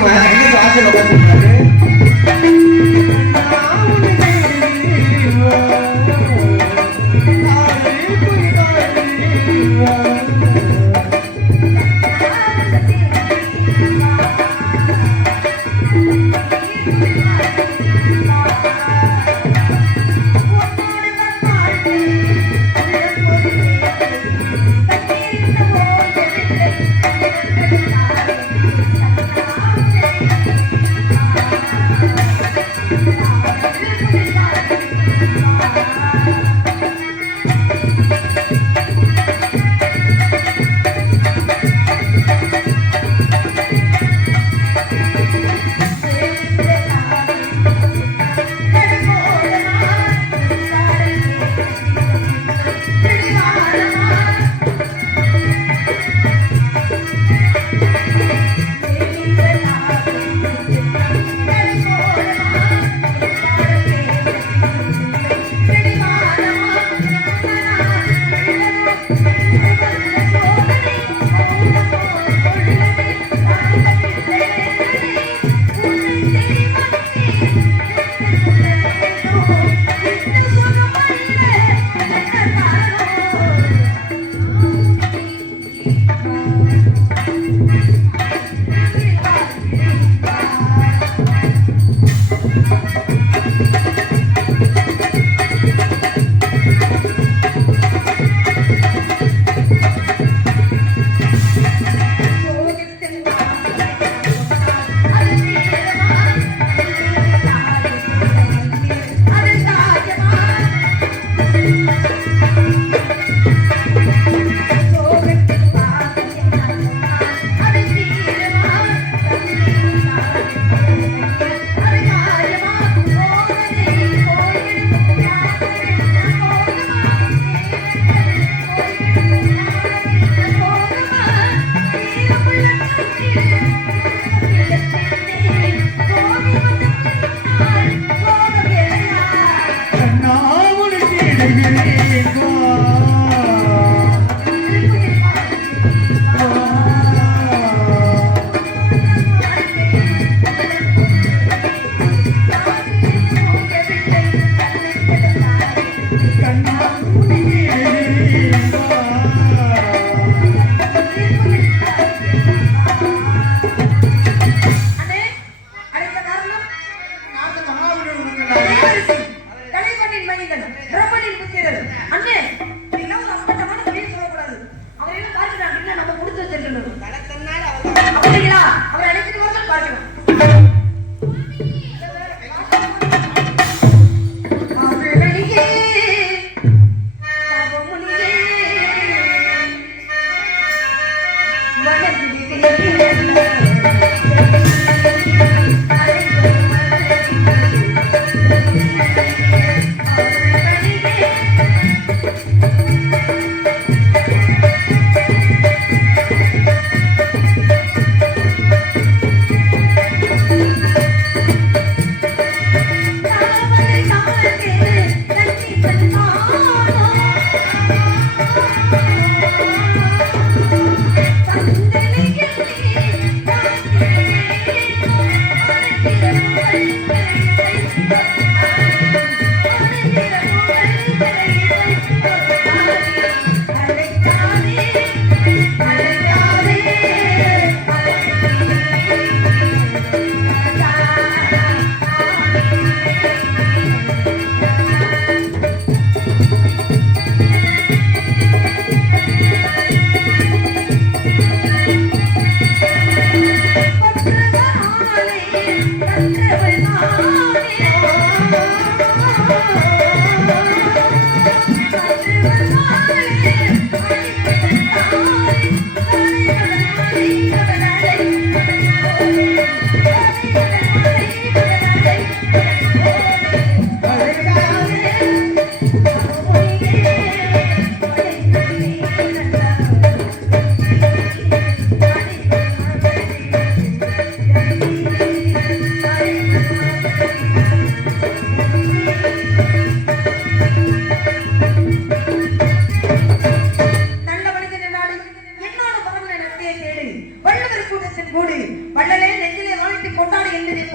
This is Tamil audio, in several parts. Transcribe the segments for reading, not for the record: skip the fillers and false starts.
வாசல் உட்காந்து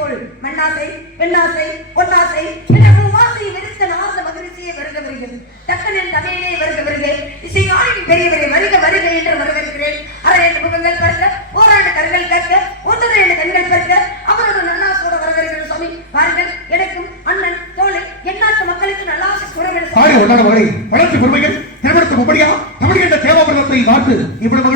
போல் மண்ணாசை பெண்ணாசை பொன்னாசை என்ற மூவாசை வெடித்த நார்ந்த மகிழ்ச்சியை வருக வருகிறது தக்கனின் தமிழே வருக வருக இசை நாளின் பெரியவரை வருக வருக என்று வரவேற்கிறேன். அரையண்டு முகங்கள் பார்க்க போராண்டு கண்கள் கேட்க ஒன்றரை என்ற கண்கள் பார்க்க அவரது நல்லாசோட வரவேற்கிற சுவாமி பாருங்கள். எனக்கும் அண்ணன் தோழை எந்நாட்டு மக்களுக்கு நல்லாசை கூறவேன். வளர்ச்சி பொறுமைகள் திருமணத்துக்கு உபடியா தமிழ் என்ற தேவாபுரத்தை காத்து இவ்வளவு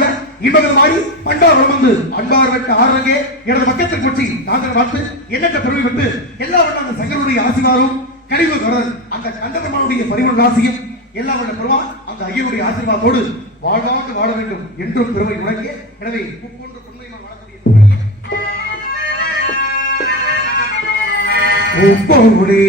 இன்பங்கள் மாறி பண்டார் வந்து அன்பார் வெட்ட ஆறுங்கே எனது பக்கத்தில் கொச்சி நாங்கள் பார்த்து எண்ணற்ற பெருமை விட்டு எல்லாரும் அந்த சங்கருடைய ஆசீர்வாதம் கழிவு தொடர் அந்த கந்தபெருமானுடைய பரிமள ராசியும் எல்லாம் உள்ள பெருமான் அந்த ஐயனுடைய ஆசீர்வாதத்தோடு வாழ்வாங்க வாழ வேண்டும் என்றும் பெருமை உணர்க. எனவே போன்ற பெருமை வாழக்கூடிய ஒவ்வொரு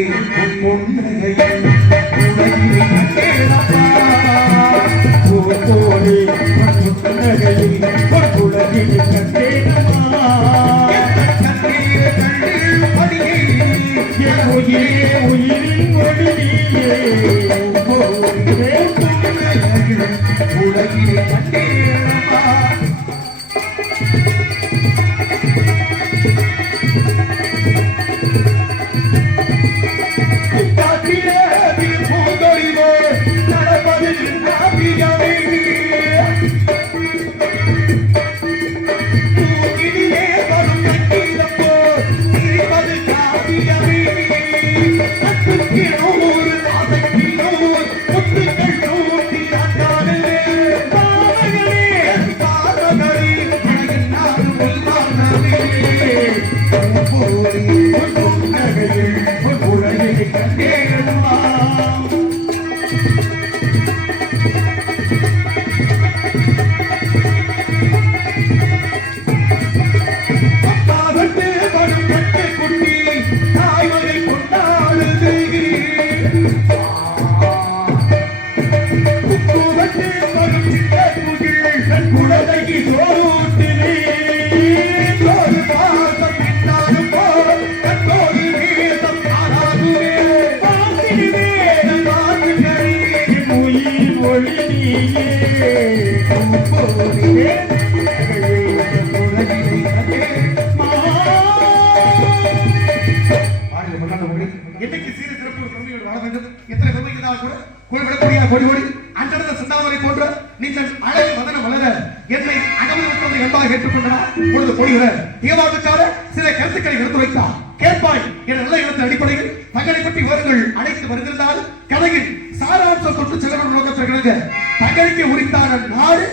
சில கருத்துக்களை எடுத்து வைத்தார். கேட்பாய் என்ற நல்ல இடத்தின் அடிப்படையில் தங்களை பற்றி விவரங்கள் அழைத்து வருகிறதால் கதையில் சாராம்சம் தொட்டு செல்ல நோக்கத்திற்கு தங்களுக்கு உரித்தான நாடு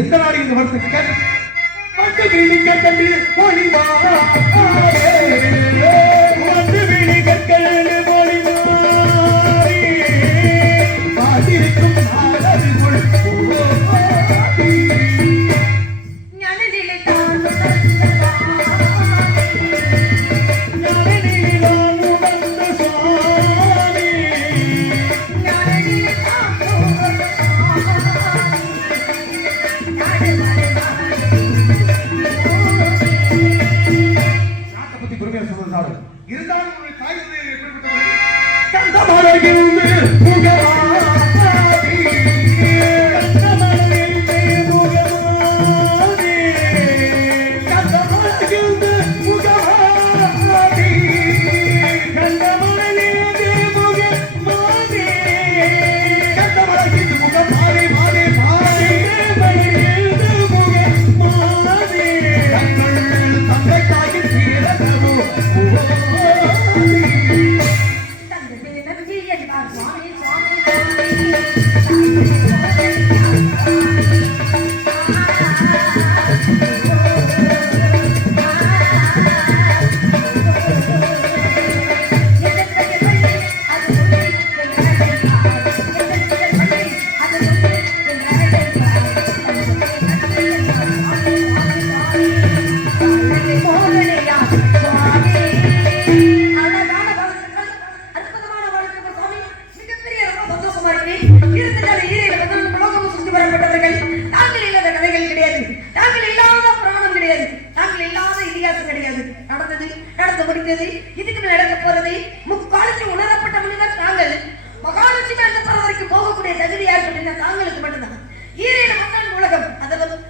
எந்த நாடு என்று வருத்தம் கேட்டு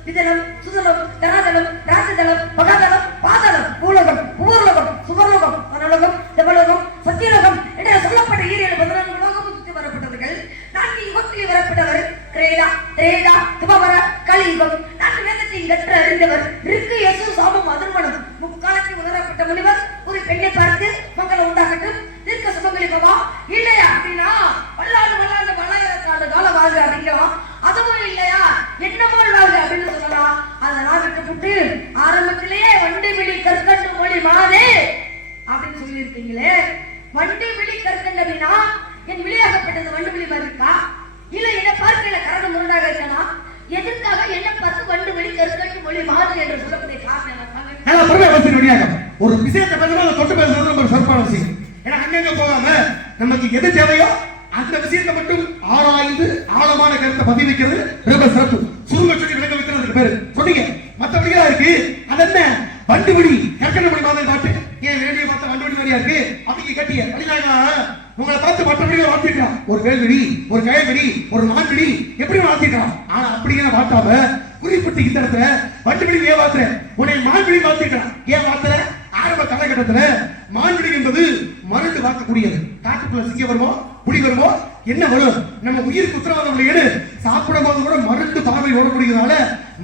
விதனம் சுதனம் தராதனம் ராஜதனம் பகாதனம் பாதனம் பூலகம் பூர்லகம் சுவர்லகம் வியாசப்பட்ட முனிவர் ஒரு பெண்ணை பார்த்து மங்களம் உண்டாகட்டும் தீர்க்க சுமங்கலி பவா இல்லையா அப்படின்னா வல்லாண்டு வல்லாயிரக்காண்டு காலம் வாழ்க அப்படிங்கலாம். அதுவும் இல்லையா என்னமால் வாழ்க அப்படின்னு சொல்லலாம். அதெல்லாம் விட்டுப்புட்டு ஆரம்பத்திலேயே வண்டி விழி கற்கண்டு மொழி மாதே அப்படின்னு சொல்லி இருக்கீங்களே. வண்டி விழி கற்கண்டு அப்படின்னா என் விழியாகப்பட்டது வண்டு விழி மாதிரி இருக்கா இல்ல என்ன பார்க்கையில கரடு முரடாக இருக்கனா? எதற்காக என்ன பார்த்து வண்டு விழி கற்கண்டு மொழி மாதே என்று சொல்லக்கூடிய காரணம் ஒரு விஷயத்தை தொட்டு பேசுறது நம்ம சிறப்பான விஷயம். ஏன்னா அங்கங்க போகாம நமக்கு எது தேவையோ அந்த விஷயத்தை மட்டும் ஆராய்ந்து ஆழமான கருத்தை பதிவு வைக்கிறது ரொம்ப சிறப்பு. சுருங்க சொல்லி விளக்க வைக்கிறதுக்கு பேரு சொன்னீங்க. மற்றபடியா இருக்கு அது என்ன வண்டுபிடி கற்கண்டு மொழி மாதிரி காட்டு ஏன் வேண்டிய பார்த்த வண்டுபிடி மாதிரியா இருக்கு அப்படிங்க கட்டிய அப்படின்னா உங்களை பார்த்து மற்றபடியா வாழ்த்திருக்கலாம். ஒரு வேல்விடி ஒரு கயல்விடி ஒரு நான்விடி எப்படி வாழ்த்திருக்கலாம். ஆனா அப்படிங்கிற வாட்டாம குறிப்பிட்டு இந்த இடத்துல வண்டுபிடி ஏன் வாத்துற உன்னை மான்பிடி வாத்திருக்கலாம். ஏன் வாத்துற ஆரம்ப காலகட்டத்துல மான்பிடி என்பது மருண்டு வாக்கக்கூடியது. காட்டுக்குள்ள சிங்கம் வருமோ புலி வருமோ என்ன வரும் நம்ம உயிருக்கு உத்தரவாதம் இல்லைன்னு சாப்பிடும் போது கூட மருண்டு பார்வை ஓடக்கூடியதுனால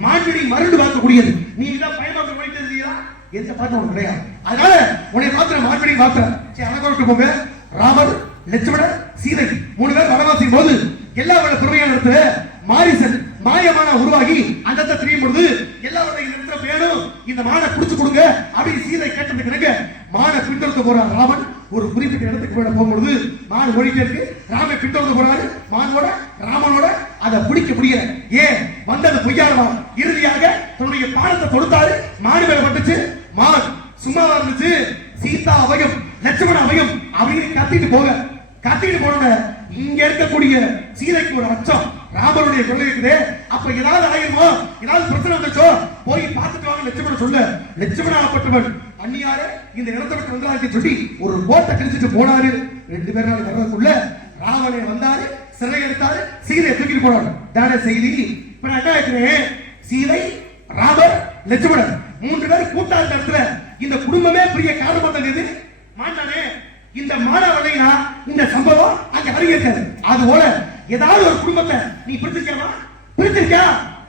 மான்பிடி மருண்டு வாக்கக்கூடியது. நீ இதான் பயமாக்க முடிக்கிறீங்களா எந்த பார்த்து உனக்கு கிடையாது. அதனால உன்னை பார்த்து மான்பிடி வாத்துற சரி அழகோட்டு போங்க. ராமர் லட்சுமணர் சீதை 3 பேர் வனவாசிக்கும் போது எல்லா பெருமையான இடத்துல மாரிசன் மாயமான உருவாகி அந்த திரியும் பொழுது எல்லாருடைய இடத்துல வேணும் இந்த மானை குடிச்சு கொடுங்க அப்படின்னு சீதை கேட்டதுக்கு எனக்கு மானை பின்தொடர்ந்து போறான் ராமன். ஒரு குறிப்பிட்ட இடத்துக்கு போகும்பொழுது மான் ஓடிட்டே இருக்கு. ராமன் பின்தொடர்ந்து போறாரு. மானோட ராமனோட அதை பிடிக்க முடியல. ஏன் வந்தது பொய்யானவா இறுதியாக தன்னுடைய பாடத்தை கொடுத்தாரு. மானு மேல பட்டுச்சு. மான் சும்மாவா இருந்துச்சு. சீதா அபயம் லட்சுமண அபயம் அப்படின்னு கத்திட்டு போன இங்க இருக்கக்கூடிய சீதைக்கு ஒரு அச்சம் ராமருடைய கொள்ளை இருக்குதே. அப்ப ஏதாவது ஆயிருமோ ஏதாவது பிரச்சனை வந்துச்சோ போய் பார்த்துட்டு வாங்க லட்சுமணன் சொல்ல. லட்சுமணன் ஆகப்பட்டவன் அந்நியாரே இந்த இடத்தை விட்டு வந்தாரு சொல்லி ஒரு கோட்டை கிழிச்சிட்டு போனாரு. 2 பேர் நாள் வர்றதுக்குள்ள ராவணே வந்தாரு சிறை எடுத்தாரு சீதையை தூக்கிட்டு போனாரு. தானே செய்தி. இப்ப நான் என்ன ஆகிறேன் சீதை ராமர் லட்சுமணன் 3 பேர் கூட்டா இருந்த இடத்துல இந்த குடும்பமே பெரிய காரணமா இருந்தது. மாண்டானே இந்த மாணவனையா இந்த சம்பவம் அங்க அறிவிக்காது. அது போல ஏதாவது ஒரு குடும்பத்தை நீ பிரிச்சிருக்கா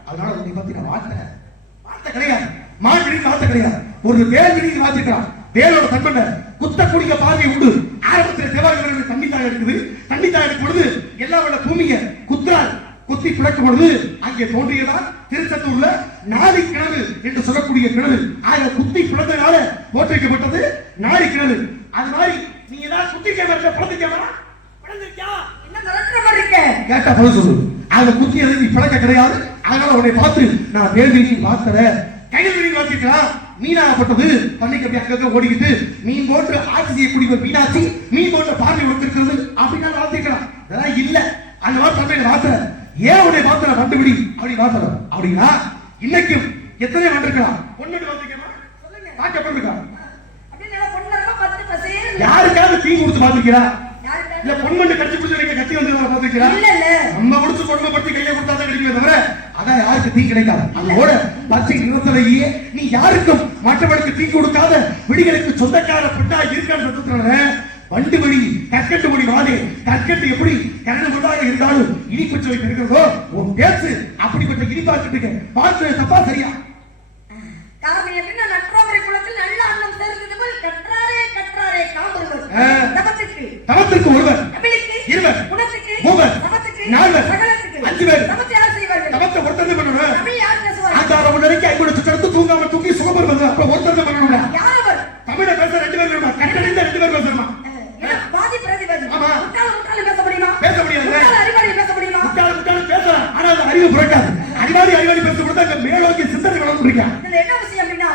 அதனால உன்னை பத்தி நான் வார்த்தை கிடையாது. மான்பிடி வார்த்தை கிடையாது. ஒரு வேல்விடி வாத்திருக்கான். வேலோட தன்மண்ட குத்தக்கூடிய பார்வை உண்டு. ஆரம்பத்தில் தேவாலயங்கள் தண்ணித்தாய் இருக்குது. தண்ணித்தாய் எடுக்கும் பொழுது எல்லா வெள்ள பூமிய குத்ரால் குத்தி பிளக்கும் பொழுது அங்கே தோன்றியதான் திருச்செந்தூர்ல நாளி கிணறு என்று சொல்லக்கூடிய கிணறு. ஆக குத்தி பிளந்தனால போற்றிக்கப்பட்டது நாளி கிணறு. அது மாதிரி நீ ஏதாவது குத்தி கேமரா பிளந்திருக்கா என்ன நடக்கிற மாதிரி இருக்க கேட்டா பதில் சொல்லு. அந்த குத்தி எது நீ பிளக்க கிடையாது. அதனால உன்னை பார்த்து நான் வேல்விழி வார்த்தற கைவிழி வாத்திருக்கலாம். மீனாகப்பட்டது தண்ணிக்கு அப்படி அங்கங்க ஓடிக்கிட்டு மீன் போட்டு ஆட்சி செய்யக்கூடிய மீனாட்சி மீன் போட்டு பார்வை கொடுத்திருக்கிறது அப்படின்னா வாத்திருக்கலாம். அதெல்லாம் இல்ல அந்த மாதிரி தமிழ் வார்த்தை. ஏன் உன்னை வார்த்தை வண்டுபிடி அப்படி வார்த்தை அப்படின்னா இன்னைக்கும் எத்தனை வந்திருக்கலாம் பொண்ணு வாத்திருக்கா சொல்லுங்க காட்டப்பட்டிருக்கா யாருக்காவது தீ கொடுத்து பாத்துக்கிறா இல்ல பொன்மண்டு கட்சி பிடிச்சு கட்டி வந்து பாத்துக்கிறா நம்ம முடிச்சு கொடுமைப்படுத்தி கையை கொடுத்தாதான் கிடைக்குமே தவிர அதான் யாருக்கு தீ கிடைக்காது. அதோட பச்சை நிறத்திலேயே நீ யாருக்கும் மற்றவர்களுக்கு தீ கொடுக்காத விடிகளுக்கு சொந்தக்கார பெட்டா இருக்கான்னு வண்டுமணி கற்கண்டு மணி வாதே கற்கண்டு எப்படி கரடு முடாக இருந்தாலும் இனிப்பு சுவை இருக்கிறதோ உன் பேச்சு அப்படிப்பட்ட இனிப்பாக்கிட்டு இருக்க பார்த்து தப்பா சரியா காரணம் என்ன நற்றோவரை குலத்தில் நல்ல அன்னம் சேர்ந்தது போல் கற்றாரே காம்பொருவர் தவத்திற்கு ஒருவர் இருவர் குணத்துக்கு மூவர் சமத்துக்கு நால்வர் சகலத்துக்கு 5 பேர் சமத்தை யார் செய்வார்கள் தவத்தை ஒருத்தர் பண்ணணும். தமிழ் யார் பேசுவார் ஆதார ஒன்றரைக்கு 5 சுற்றத்து தூங்காம தூக்கி சுகபர் வந்து அப்ப ஒருத்தர் பண்ணணும். யார் அவர் தமிழ பேச 2 பேர் வேணுமா கட்டடிந்த 2 பேர் பேசணுமா பாதி பிரதிவாதி முட்டாள் பேச முடியுமா அறிவாளி பேச முடியுமா முட்டாள் பேசலாம். ஆனா அந்த அறிவு புரட்டாது. அறிவாளி பேச கொடுத்தா அங்க மேலோக்கி சிந்தனை வளர்ந்துருக்கா. இதுல என்ன விஷயம் அப்படின்னா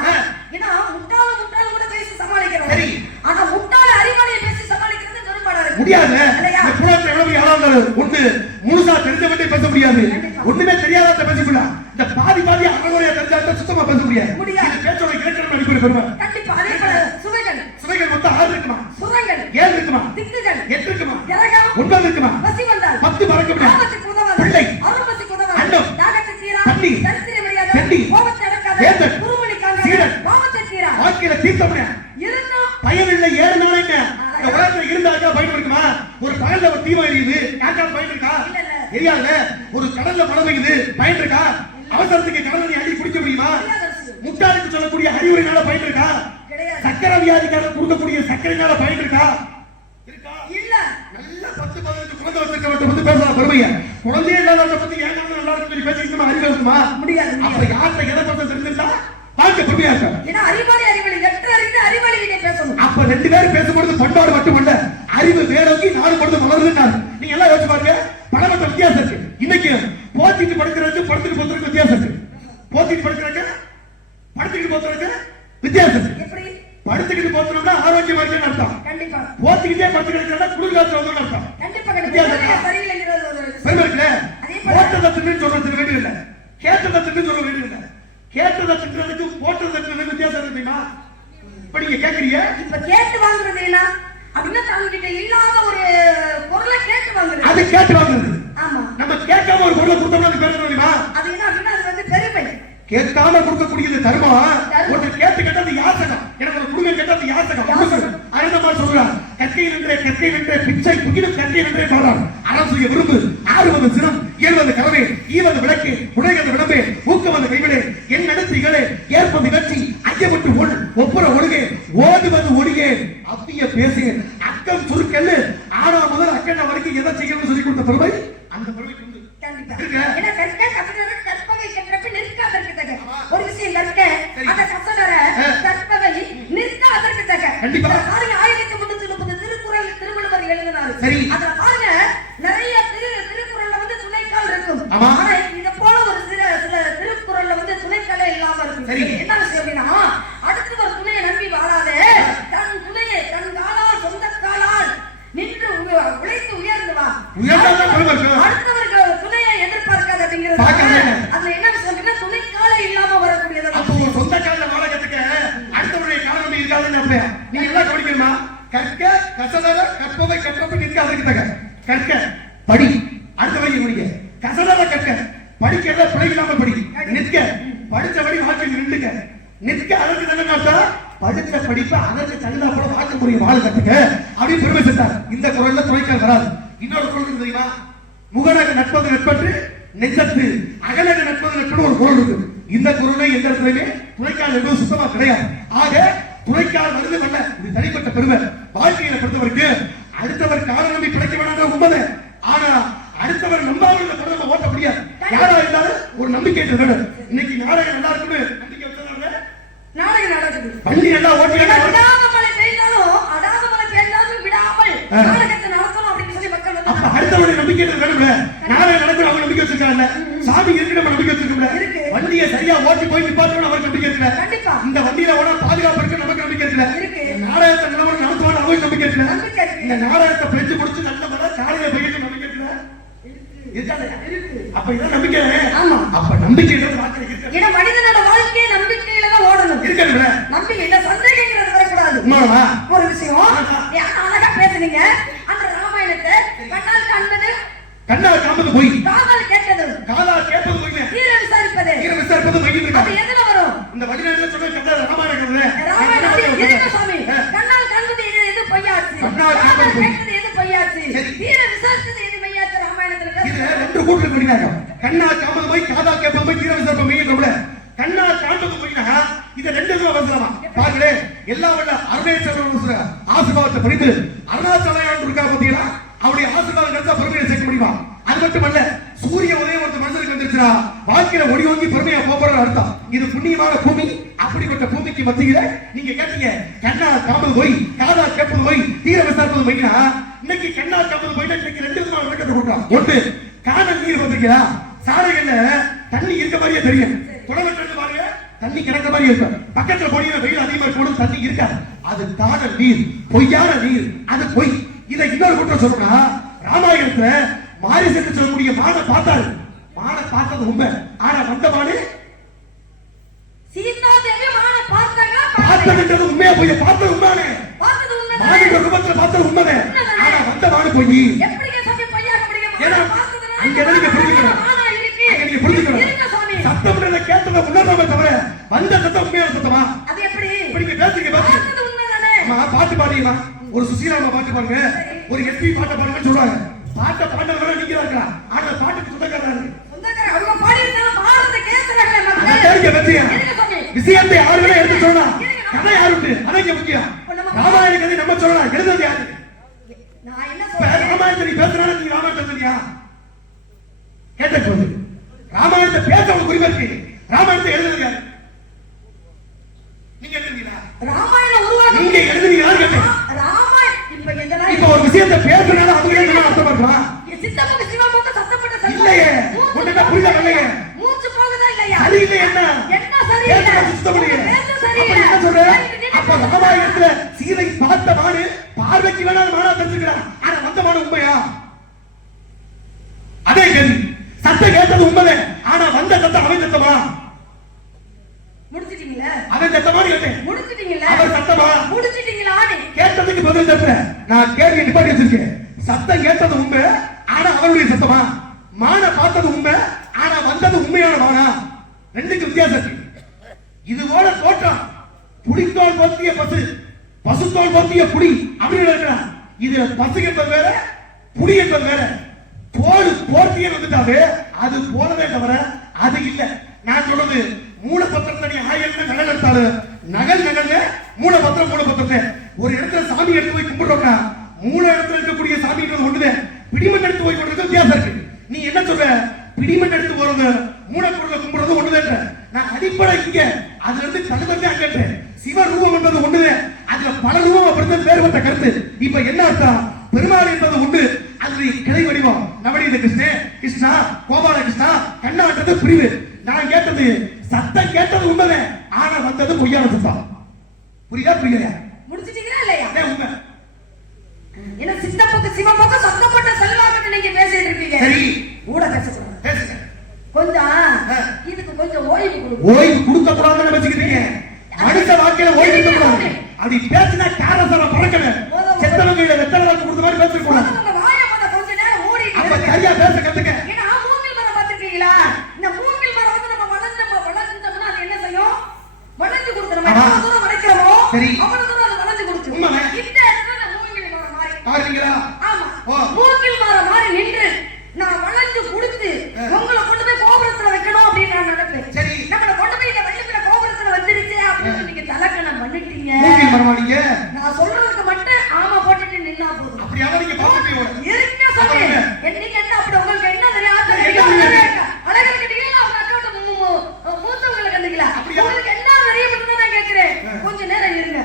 ஏன்னா முட்டாள் கூட பேசி சமாளிக்கிறோம். சரி ஆனா முட்டாள் அறிவாளியை பேசி சமாளிக்கிறது பெரும்பாடா இருக்கு முடியாது. இந்த புலத்தை எவ்வளவு யாராவது ஒண்ணு முழுசா தெரிஞ்சவட்டே பேச முடியாது. ஒண்ணுமே தெரியாத பேசக்கூடாது. இந்த பாதி அறகுறையா தெரிஞ்சாதான் சுத்தமா பேச முடியாது. இது பேச்சோட இலக்கணம் அடிப்படை பெருமை. கண்டிப்பா அதே போல சுவைகள் மொத்தம் 6 இருக்குமா சுரங்கள் 7 இருக்குமா திக்குகள் 8 இருக்குமா 9 இருக்குமா பசி வந்தால் 10 மறக்க முடியாது. ஆபத்துக்கு உதவாத பிள்ளை அரும்பத்துக்கு உதவாத அண்டம் தாகத்துக்கு தீரா தண்ணி தரித்திர முடியாத செண்டி கோபத்தை அடக்காத வேந்தன் குருமணி காங்க சீடன் பாவத்தை தீரா வாழ்க்கையில தீர்த்த முடியாது. இருந்தா பயமில்லை 7 நாளைக்கு இந்த உலகத்துல இருந்தாக்கா பயம் இருக்குமா? ஒரு பகல்ல ஒரு தீமை எரியுது யாருக்காவது பயம் இருக்கா? எரியாத. ஒரு கடல்ல மழை பெய்யுது பயம் இருக்கா? அவசரத்துக்கு கடலை அடி குடிக்க முடியுமா? முட்டாளுக்கு சொல்லக்கூடிய அறிவுரைனால பயம் இருக்கா? கிடையாது. சக்கரை வியாதிக்காரர் கொடுக்கக்கூடிய சக்கரைனால பயன் இருக்கா? இருக்கா? இல்ல. நல்ல 10-15 குழந்தை வச்சிருக்கவங்க வந்து பேசலாம் பெருமையா. குழந்தையே இல்லாதவங்க பத்தி ஏன் நல்லா இருக்குன்னு சொல்லி பேசிக்கிட்டு அறிவு இருக்குமா? முடியாது. அப்ப யார்கிட்ட எதை பத்தி தெரிஞ்சிருந்தா வாழ்க்கை பெருமையா இருக்கும். ஏன்னா அறிவாளி எட்டு அறிந்து அறிவாளிகிட்டே பேசணும். அப்ப 2 பேரும் பேசும்பொழுது பண்பாடு மட்டுமல்ல, அறிவு வேடோக்கி நாடு பொழுது மலர்ந்துட்டாங்க. நீங்க எல்லாம் யோசிச்சு பாருங்க, பலமற்ற வித்தியாசம் இருக்கு. இன்னைக்கு போத்திட்டு படுக்கிறதுக்கு படுத்துட்டு போறதுக்கு வித்தியாசம் இருக்கு. போத்திட்டு படுக்கிறதுக்கு படுத்துக்கிட்டு போறதுக்கு வித்தியாசம் இருக்கு. எப்படி? படுத்துக்கிட்டு போறதுனா ஆரோக்கியமா இருக்குன்னு அர்த்தம். கண்டிப்பா. போத்திக்கிட்டே படுத்துக்கிட்டு குளிர்காற்று வந்து அர்த்தம். கண்டிப்பா கண்டிப்பா. சரியில்லைங்கிறது ஒரு பெருமை இருக்குல்ல. போட்டதை தின்னு சொல்றதுக்கு வேண்டிய இல்ல, கேட்டதை தின்னு சொல்ல வேண்டிய இல்ல. கேட்டதை தின்றதுக்கு போட்டதை தின்றதுக்கு வித்தியாசம் இருக்கு தெரியுமா? இப்ப நீங்க கேக்குறீங்க, இப்ப கேட்டு வாங்குறது என்ன அப்படின்னா தங்கிட்ட இல்லாத ஒரு பொருளை கேட்டு வாங்குறது. அது கேட்டு வாங்குறது. ஆமா. நம்ம கேட்காம ஒரு பொருளை கொடுத்தோம்னா அது பேர் என்ன தெரியுமா? அது என்ன அப்படின்னா அது வந்து பெருமை. கேட்காம கொடுக்கக்கூடியது தர்மம். ஒருத்தர் கேட்டு கேட்டது யாசகம். எனக்கு ஒரு குடும்பம் கேட்டது யாசகம். அனந்தமா சொல்றான், கற்கை நின்றே பிச்சை புகிடும் கற்கை நின்றே சொல்றான். அரசுய விரும்பு ஆறுவது சினம் ஏறுவது கரவே ஈவது விளக்கு உடைவது விளம்பே ஊக்குவது கைவிடே என் நடத்திகளே ஏற்பது நிகழ்ச்சி ஐயப்பட்டு ஒள் ஒப்புற ஒழுகே ஓடுவது ஒளியே அப்பிய பேசு அக்கம் சுருக்கல்லு ஆனா முதல் அக்கண்ண வரைக்கும் எதை செய்யணும்னு சொல்லி கொடுத்த பெருமை அந்த பெருமைக்கு உண்டு. ஏன்னா கற்க கசடர கற்பவை கற்றப்ப நிற்காதற்கு தக. ஒரு விஷயம் கற்க அந்த கசடர கற்பவை நிற்காதற்கு தக. பாருங்க 1330 திருக்குறள் திருவள்ளுவர் எழுதினாரு. அதுல பாருங்க நிறைய திருக்குறள்ல வந்து துணைக்கால் இருக்கும். ஆனா இத போல ஒரு சில திருக்குறள்ல வந்து துணைக்காலே இல்லாம இருக்கும். என்ன விஷயம் அப்படின்னா அடுத்து ஒரு துணையை நம்பி வாழாதே, தன் துணையை தன் காலால் சொந்த காலால் நின்று உழைத்து உயர்ந்து வா. அடுத்தவருக்கு துணையை எதிர்பார்க்காது அப்படிங்கிறது. அதுல என்ன விஷயம், துணைக்கால இல்லாம வரக்கூடியது. அப்போ சொந்த கால வாழகத்துக்கு அடுத்தவருடைய காலம் இருக்காதுன்னு நீங்க எல்லாம் கவனிக்கணுமா? கற்க கசடர கற்பவை கற்றப்ப நிற்க அதற்கு தக. கற்க படி அடுத்தவரை முடிக்க, கசடர கற்க படிக்கிறத பிழை இல்லாம படி, நிற்க படிச்சபடி வாழ்க்கையில் நின்றுக்க, நிற்க அதற்கு தகுந்த படித்த படிப்ப அதற்கு தகுந்தா போல வாழக்கூடிய வாழ கத்துக்க அப்படின்னு பெருமை செஞ்சார். இந்த குரல்ல துணைக்கால் வராது. இன்னொரு குரல் தெரியுமா? முகநக நட்பது நட்பற்று நெஞ்சத்து அகநக நட்பது நட்பு ஒரு குரல் இருக்கு. இந்த குரலை எந்த இடத்துலயுமே துணைக்கால் என்பது சுத்தமா கிடையாது. ஆக துணைக்கால் வருது அல்ல, இது தனிப்பட்ட பெருமை. வாழ்க்கையில பொறுத்தவருக்கு அடுத்தவர் கால நம்பி பிழைக்க வேண்டாம் உண்மை. ஆனா அடுத்தவர் நம்பாமல் இந்த குரலை ஓட்ட முடியாது. யாரா இருந்தாலும் ஒரு நம்பிக்கை வேணும். இன்னைக்கு நாடகம் நல்லா இருக்குன்னு நம்பிக்கை வச்சதால நாடகம் நடக்குது. பள்ளி எல்லாம் ஓட்டி விடாத மழை பெய்தாலும் அடாத மழை பெய்தாலும் விடாமல் நாடகத்தை நடத்தணும் அப்படின்னு சொல்லி மக்கள் வந்து அப்ப அடுத்தவருடைய நம்பிக்கை வேணும்ல. நாடகம் நடக்கிற அவங்க நம்பிக்கை வச்சிருக்காங்க, சாமி இருக்கு நம்ம நம்பிக்கை வச்சிருக்கோம்ல. வண்டியை சரியா ஓட்டி போய் நிப்பாட்டணும் அவருக்கு நம்பிக்கை இருக்குல்ல. கண்டிப்பா இந்த வண்டியில ஓட பாதுகாப்பு இருக்கு நமக்கு நம்பிக்கை இருக்குல்ல. நாடகத்தை நிலவரம் நடத்துவாங்க அவங்களுக்கு நம்பிக்கை இருக்குல்ல. இந்த நாடகத்தை பெஞ்சு முடிச்சு நல்ல மழை காலையில பெய்யுது நம்பிக்கை இருக்குல்ல. அப்ப இதான் நம்பிக்கை. ஆமா. அப்ப நம்பிக்கை இருக்கு. ஏன்னா மனிதனோட வாழ்க்கையை நம்பிக்கையில தான் ஓடணும். இருக்குல்ல. நம்பிக்கை இல்ல சந்தேகங்கிறது வரக்கூடாது. உண்மையா? ஒரு விஷயம் அழகா பேசுனீங்க. அந்த ராமாயணத்தை கண்ணால் காண்பது கண்ணால் காண்பது போய் காதால் கேட்பது கேட்பது போய் தீர விசாரிப்பது மையம் இருக்கு. அது எதுல வரும்? இந்த வழியில சொன்ன கண்ணால் ராமாயணம் எதுக்கு சாமி? கண்ணால் காண்பது எது பொய்யாச்சு, காதால் கேட்பது எது பொய்யாச்சு, தீர விசாரிப்பது எது மெய்யாச்சு? ராமாயணத்துல இது ரெண்டு கூட்டு பண்ணினாங்க. கண்ணால் காண்பது போய் காதால் கேட்பது போய் தீர விசாரிப்பது மையம். கண்ணால் காண்பது போய்னா இது ரெண்டு அவசரமா பாருங்களே. எல்லா வல்ல அருணேஸ்வரர் ஆசீர்வாதத்தை படித்து அருணாச்சலம் இருக்கா பாத்தீங்களா? அவருடைய ஆசீர்வாதம் கிடைச்சா பெருமையை சேர்க்க முடியுமா? அது மட்டுமல்ல, சூரிய உதயம் ஒரு மனுஷனுக்கு வந்துருச்சுன்னா வாழ்க்கையில ஒடி ஓங்கி பெருமையா போற அர்த்தம். இது புண்ணியமான பூமி. அப்படிப்பட்ட பூமிக்கு மத்தியில நீங்க கேட்டீங்க கண்ணால் காண்பது போய் காதால் கேட்பது போய் தீர விசாரிப்பது போய்னா, இன்னைக்கு கண்ணால் காண்பது போயிட்டா இன்னைக்கு ரெண்டு விதமான விளக்கத்தை கொடுக்கலாம். ஒன்று, காணல் நீர் வந்திருக்கா சாலைகள்ல தண்ணி இருக்க மாதிரியே தெரியும். குளவெட்டு பாருங்க தண்ணி கிடக்க மாதிரி இருக்கும். பக்கத்துல போனீங்கன்னா வெயில் அதிகமா போடும், தண்ணி இருக்காது. அது காணல் நீர், பொய்யான நீர், அது பொய். இதை இன்னொரு குற்றம் சொல்லணும்னா, ராமாயணத்துல மாரிசென்று சொல்லக்கூடிய மானை பார்த்தாரு. மானை பார்த்தது உண்மை. ஆனா வந்த மானு சீதாதேவி மானை பார்த்தாங்க. பார்த்ததுன்றது உண்மையா பொய்யா? பார்த்தது உண்மையானே. பார்த்தது உண்மைதானே. மானிட ரூபத்துல பார்த்தது உண்மைதானே. ஆனா வந்த மானு பொய். எப்படிங்க சாமி பொய்யா அப்படிங்க? ஏன்னா அங்க நீங்க புரிஞ்சுக்கணும். மானா இருக்கு. நீங்க புரிஞ்சுக்கணும். இருங்க சாமி. சத்தம்ன்றத கேட்டத உணர்றவே தவிர வந்த சத்தம் உண்மையான சத்தமா? அது எப்படி? இப்படி பேசுங்க பேசுங்க. பார்த்தது உண்மைதானே. அம்மா பாட்டு பாடுறீங்களா? ஒரு சுசீலாமா பாட்டு பாருங்க, ஒரு எஸ்பி பாட்டு பாருங்கன்னு சொல்றாங்க. பாட்டை பாடுறவங்க நீங்க இருக்கலாம். ஆனா பாட்டுக்கு சொந்தக்காரங்க அவங்க பாடி இருந்தாலும் பாடுறத கேட்கறாங்க மக்கள். கேளுங்க வெற்றியா. விஷயத்தை யாருமே எடுத்து சொன்னா கதை யாருக்கு அதான் இங்க முக்கியம். இப்ப நம்ம ராமாயண கதை நம்ம சொல்லலாம், எழுதுறது யாரு? நான் என்ன இப்ப சொல்றேன்? ராமாயணத்தை நீ பேசுறானே, நீ ராமாயணத்தை எழுதுறியா? கேட்ட போது ராமாயணத்தை பேச உங்களுக்கு உரிமை இருக்கு. ராமாயணத்தை எழுதுறது யாரு? நீங்க எழுதுறீங்களா? ராமாயணம் உருவாக்க நீங்க எழுதுறீங்களான்னு கேட்டேன். ராமாயணம் இப்ப எதனா இப்ப ஒரு விஷயத்தை பேசுறதுனால அவங்க என்ன அர்த்தம் பண்றான்? சித்தப்ப சிவமுக்கு சத்தப்பட்ட இல்லையே, உன்கிட்ட புரியல இல்லையே. மூச்சு போகுதா இல்லையா? சரி இல்லை என்ன? என்ன சரியில்லை? பேசுறது சுத்தம் இல்லையே. பேச அப்ப சரியில்லை. என்ன சொல்ற? அப்ப ராமாயணத்துல சீதை பார்த்த மாடு பார்வைக்கு வேணாலும் மாடா தெரிஞ்சுக்கிறான். ஆனா வந்த மாடு உண்மையா? அதே கேள்வி. சத்தம் கேட்டது உண்மைதான். ஆனா வந்த சத்தம் அவன் சத்தமா? முடிச்சிட்டீங்களா? அவன் சத்தமான்னு கேட்டேன். முடிச்சிட்டீங்களா? அவன் சத்தமா? முடிச்சிட்டீங்களா? கேட்டதுக்கு பதில் தப்புறேன். நான் கேள்வி நிப்பாட்டி வச்சிருக்கேன். சத்தம் கேட்டது உண்மை, ஆனா அவனுடைய சத்தமா? மான பார்த்தது உண்மை, ஆனா வந்தது உண்மையான மானா? ரெண்டுக்கு வித்தியாசம் இருக்கு. இது போல தோற்றம் புடித்தோல் போத்திய பசு, பசுத்தோல் போத்திய புடி அப்படின்னு இருக்கிறான். இதுல பசு என்பது வேற, புடி என்பது வேற. தோல் போர்த்திய வந்துட்டாவே அது போலவே தவிர அது இல்ல. நான் சொல்றது மூலப்பத்திரம் தனி ஆயிரம் நகல் எடுத்தாரு, நகல் மூலப்பத்திரம். ஒரு இடத்துல சாமி எடுத்து போய் கும்பிடுறோம்னா மூல இடத்துல இருக்கக்கூடிய சாமின்றது ஒண்ணுதான். பிடிமண் எடுத்து போய் கொண்டு வித்தியாசம் இருக்கு. நீ என்ன சொல்ற? பிடிமண் எடுத்து போறது மூலப்பொருளை கும்பிடுறது ஒண்ணுதான். நான் அடிப்படை இங்க அதுல இருந்து கழுதத்தை அங்கே சிவ ரூபம் என்பது ஒண்ணுதான். அதுல பல ரூபம் அப்படித்தான் வேறுபட்ட கருத்து. இப்ப என்ன அர்த்தம்? பெருமாள் என்பது உண்டு, அது கிளை வடிவம். நவநீத கிருஷ்ணா, கோபால கிருஷ்ணா, கண்ணாட்டது பிரிவு. நான் கேட்டது சத்தம் கேட்டது உண்மைதான், ஆனா வந்தது பொய்யான சத்தம். புரியுதா புரியலையா? முடிச்சிட்டீங்களா இல்லையா? உண்மை. என்ன சித்தப்புக்கு சிவமுக்கு சத்தப்பட்ட செல்வாக்கு நீங்க பேசிட்டு இருக்கீங்க. சரி, கூட பேசுங்க. பேசுங்க. கொஞ்சம் இதுக்கு கொஞ்சம் ஓய்வு கொடுங்க. ஓய்வு கொடுக்க கூடாதுன்னு வச்சுக்கிறீங்க. மனுஷ வாழ்க்கையில ஓய்வு கொடுக்க கூடாது. அது பேசினா காரசால பறக்கல. செத்தவங்க வெத்தலை வாக்கு கொடுத்த மாதிரி பேச கூடாது. உங்க வாயை கொஞ்ச நேரம் மூடிட்டு அப்ப சரியா பேச கத்துக்க. ஏன்னா மூங்கில் மரம் பார்த்திருக்கீங்களா? இந்த மூங்கில் மரம் வந்து நம்ம வளர்ந்தோம்னா அது என்ன செய்யும்? வளைஞ்சு கொடுத்து நம்ம எவ்வளவு தூரம் வளைக்கிறோமோ அவ்வளவு தூரம் அது வளைஞ்சு கொடுத்து. இந்த இடத்துல மூங்கில் மரம் மாறி பாருங்களா? ஆமா, மூங்கில் மரம் மாறி நின்று நான் வளைஞ்சு கொடுத்து உங்களை கொண்டு போய் கோபுரத்துல வைக்கணும் அப்படின்னு நான் நினைப்பேன். சரி, நம்மள கொண்டு போய் இந்த வெள்ளிமலை கோபுரத்துல வச்சிருச்சு அப்படின்னு நீங்க தலக்கணம் பண்ணிட்டீங்க. மூங்கில் மரமா நீங்க? நான் சொல்றதுக்கு மட்டும் ஆமா போட்டுட்டு நின்னா போதும். அப்படியே நீங்க பாத்துட்டு இருக்க சொல்லுங்க. நீங்க என்ன அப்படி உங்களுக்கு என்ன தெரியாது? அழகா கேட்டீங்களா? அவங்க அக்கௌண்ட் மூத்தவங்களை கண்டுக்கல. உங்களுக்கு என்ன தெரியும் நான் கேக்குறேன். கொஞ்ச நேரம் இருங்க.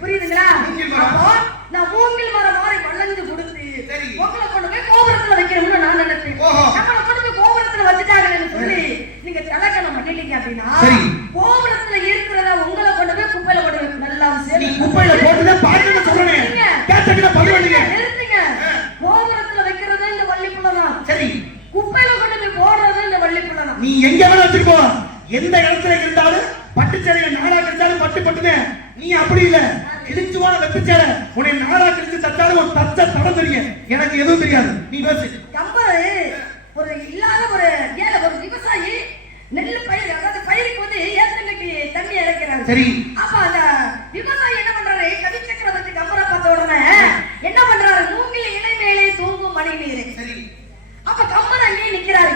புரியுதுங்களா? அப்போ நான் மூங்கில் மரம் மாதிரி வளைஞ்சு கொடுத்து உங்களை கொண்டு போய் கோபுரத்துல வைக்கணும்னு நான் நினைச்சேன். நம்மளை கொண்டு போய் கோபுரத்துல வச்சுட்டாங்கன்னு சொல்லி நீங்க தலக்கணம் பண்ணிட்டீங்க அப்படின்னா கோபுரத்துல இருக்கிறத உங்களை கொண்டு போய் குப்பையில கொண்டு போய் நல்லா சரி குப்பையில போட்டுட்டு பாருங்க சொல்றேன். கேட்டீங்க பண்ணுவீங்க. நிறுத்துங்க. கோபுரத்துல வைக்கிறது இந்த வள்ளிப்புள்ள தான். சரி, குப்பையில கொண்டு போய் போடுறது இந்த வள்ளிப்புள்ள தான். நீ எங்க வேணா வச்சிருக்கோ, எந்த இடத்துல இருந்தாலும் பட்டு சேலையை நாடா கிடைச்சாலும் பட்டுனே. நீ அப்படி இல்ல, கிழிச்சுவா வெத்து சேலை உன்னை நாடா கிழிச்சு தட்டாலும் ஒரு தச்ச தடம் தெரியும். எனக்கு எதுவும் தெரியாது, நீ பேசு. கம்பரு ஒரு இல்லாத ஒரு ஏழை ஒரு விவசாயி நெல் பயிர், அதாவது பயிருக்கு வந்து ஏத்தனைக்கு தண்ணி இறக்கிறாரு. சரி, அப்ப அந்த விவசாயி என்ன பண்றாரு? கவி சக்கரவர்த்தி கம்பரை பார்த்த உடனே என்ன பண்றாரு? மூங்கில் இலை மேலே தூங்கும் மணி நீர். சரி, அப்ப கம்பர் அங்கேயே நிக்கிறாரு.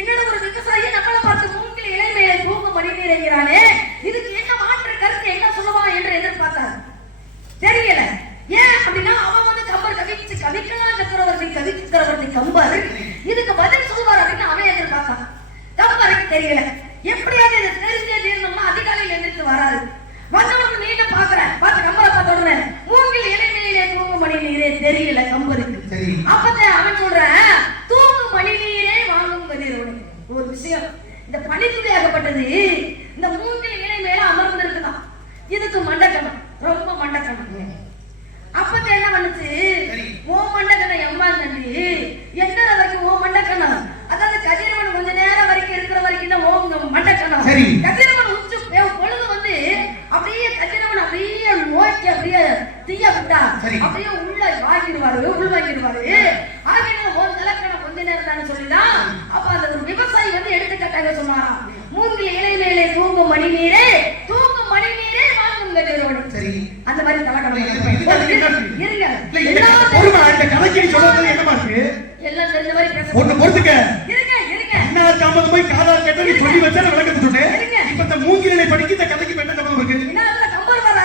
என்னோட ஒரு விவசாயி நம்மளை பார்த்து மூங்கில் இலை மேலே தூங்கும் மணி நீர் என்கிறானே, இதுக்கு என்ன மாற்று கருத்து என்ன சொல்லுவான் என்று எதிர்பார்த்தார். தெரியல. ஏன் அப்படின்னா அவன் வந்து கம்பர் கவிக்கலாம் சக்கரவர்த்தி கம்பர் இதுக்கு பதில் சொல்வார் அப்படின்னு அவன் எதிர்பார்த்தான். கம்பருக்கு தெரியல. எப்படியாவது இதை தெரிஞ்சே தீரணும்னா அதிகாலையில் எந்திரிச்சு வராது. வந்தவன் நீங்க பார்த்து கம்பரை பார்த்த உடனே மூங்கில் இலைமையிலே தூங்கும் மணி நீரே தெரியல கம்பருக்கு. அப்பதான் அவன் சொல்றான், தூங்கும் மணி நீரே வாங்கும் கதிரோடு. ஒரு விஷயம், இந்த பனித்துளியாகப்பட்டது இந்த மூங்கில் இலை மேல அமர்ந்து இருக்குதான். இதுக்கு மண்டக்கணம், ரொம்ப மண்டக்கணம். அப்பதான் என்ன பண்ணுச்சு? ஓ மண்டக்கணம் எம்மா தண்டி என்ன வரைக்கும் ஓ மண்டக்கணம், அதாவது கதிரவன் கொஞ்ச நேரம் வரைக்கும் இருக்கிற வரைக்கும் தான் ஓ மண்டக்கணம். கதிரவன் உச்சி பொழுது வந்து அப்படியே கதிரவன் அப்படியே நோக்கி அப்படியே தீய விட்டா அப்படியே உள்ள வாங்கிடுவாரு. ஆகினா ஓ நிலக்கணம் கொஞ்ச நேரம் தானே சொல்லிதான். அப்ப அந்த ஒரு விவசாயி வந்து எடுத்துக்காட்டாக சொன்னாராம், மூங்கில் இலை மேலே தூங்கும் மணி நீரே வாங்கும் கதிரோடு. அந்த மாதிரி தலக்கணம் எல்லாம் தெரிஞ்ச மாதிரி பேச மூங்கிலை படிக்க இந்த கதைக்கு என்ன சம்பந்தம் இருக்கு? கம்பர் வர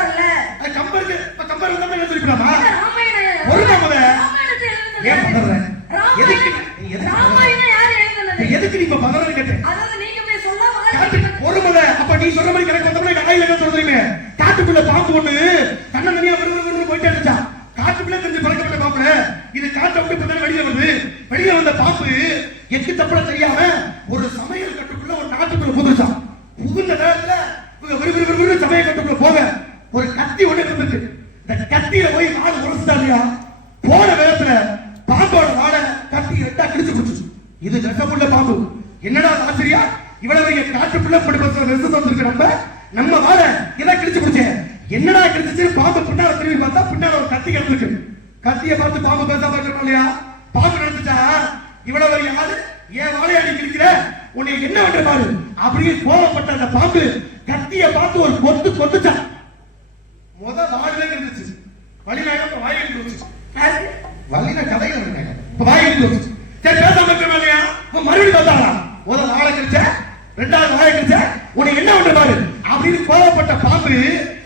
நீ சொல்ற மாதிரி கரெக்ட் வந்தப்ப காயில என்ன சொல்றீங்க? காட்டுக்குள்ள பாம்பு ஒண்ணு கண்ண தனியா விறுவிறு போயிட்டே இருந்துச்சா. காட்டுக்குள்ள தெரிஞ்சு பழக்கப்பட்ட பாம்புல இது காட்டை விட்டு இப்பதான் வெளியில வருது. வெளியில வந்த பாம்பு எக்கு தப்பல தெரியாம ஒரு சமையல் கட்டுக்குள்ள ஒரு நாட்டுக்குள்ள புதுச்சா. புகுந்த நேரத்துல இவங்க விறுவிறு சமையல் கட்டுக்குள்ள போக ஒரு கத்தி ஒண்ணு இருந்துச்சு. இந்த கத்தியில போய் வாழை உரசுட்டாலியா. போன வேகத்துல பாம்போட வாழை கத்தி ரெட்டா கிழிச்சு போச்சு. இது விஷமுள்ள பாம்பு. என்னடா ஆச்சரியா, இவ்வளவு பெரிய காட்டுக்குள்ள படுபடுற விஷம் வந்திருக்கு. நம்ம வாழை இதை கிழிச்சு போச்சு. என்னடா கிழிச்சு பாம்பு பின்னால திரும்பி பார்த்தா பின்னால ஒரு கத்தி கிடந்துருக்கு. கத்தியை பார்த்து பாம்பு பேசாம இருக்கணும் இல்லையா? பாம்பு நினைச்சுட்டா இவ்வளவு பெரிய ஆளு ஏன் வாழையா நீ கிழிக்கிற, உன்னை என்ன பண்ற பாரு அப்படியே கோபப்பட்ட அந்த பாம்பு கத்தியை பார்த்து ஒரு கொத்து கொத்துச்சான். வாழவே இருந்துச்சு. வழிநாயகம் வாயில் இருந்துச்சு. வழின கதையில இருந்தாங்க. இப்ப வாயில் இருந்துச்சு. சரி பேசாம இருக்கணும் இல்லையா? மறுபடியும் பார்த்தாளா வாழை கிழிச்ச, ரெண்டாவது வாழை கிழிச்ச, உன்னை என்ன பண்ற பாரு அப்படின்னு கோபப்பட்ட பாம்பு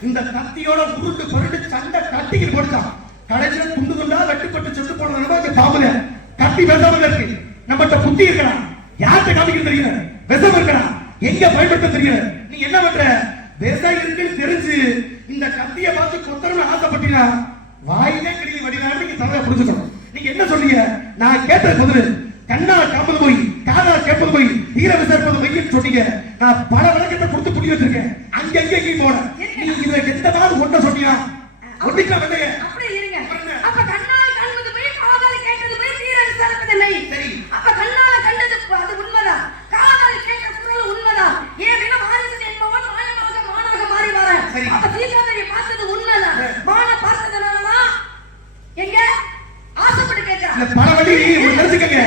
இந்த கத்தியோட உருண்டு பொருட்டு சண்டை கட்டிக்கு போடுச்சான். கடைசியில துண்டு துண்டா வெட்டுப்பட்டு செத்து போன நிலைமை பாம்புல. கத்தி பேசாம இருக்கு. நம்மகிட்ட புத்தி இருக்கலாம், யார்கிட்ட காமிக்க தெரியல, விஷம் இருக்கலாம், எங்க பயன்படுத்த தெரியல. நீ என்ன பண்ற? விஷம் இருக்குன்னு தெரிஞ்சு இந்த கத்தியை பார்த்து கொத்தரன்னு ஆசைப்பட்டீங்கன்னா வாயிலே கிடைக்க வடிவாரு நீங்க தலையை புரிஞ்சுக்கணும். நீங்க என்ன சொல்றீங்க? நான் கேட்ட பதில் கண்ணால காப்பது போய் காதால கேட்பது போய் ஈர விசாரிப்பது போய்ன்னு சொன்னீங்க. நான் பல விளக்கத்தை கொடுத்து புரிய வச்சிருக்கேன். அங்கங்கே போன நீ இதுல எந்த நாள் ஒன்றை சொன்னியா? ஒன்றிக்கா வந்தீங்க அப்படியே இருங்க. அப்ப கண்ணால காண்பது போய் காதால கேட்டது போய் ஈர விசாரிப்பதில்லை. சரி, அப்ப கண்ணால கண்டது அது உண்மைதான், காதால கேட்ட குரல் உண்மைதான். ஏன் வேணா மாறிசன் என்பவன் மாயமாக மானாக மாறி வர. அப்ப சீதாதேவி பார்த்தது உண்மைதான். மான பார்த்ததுனாலதான் எங்க ஆசைப்பட்டு கேட்கிறான். பல வழி தெரிஞ்சுக்கங்க.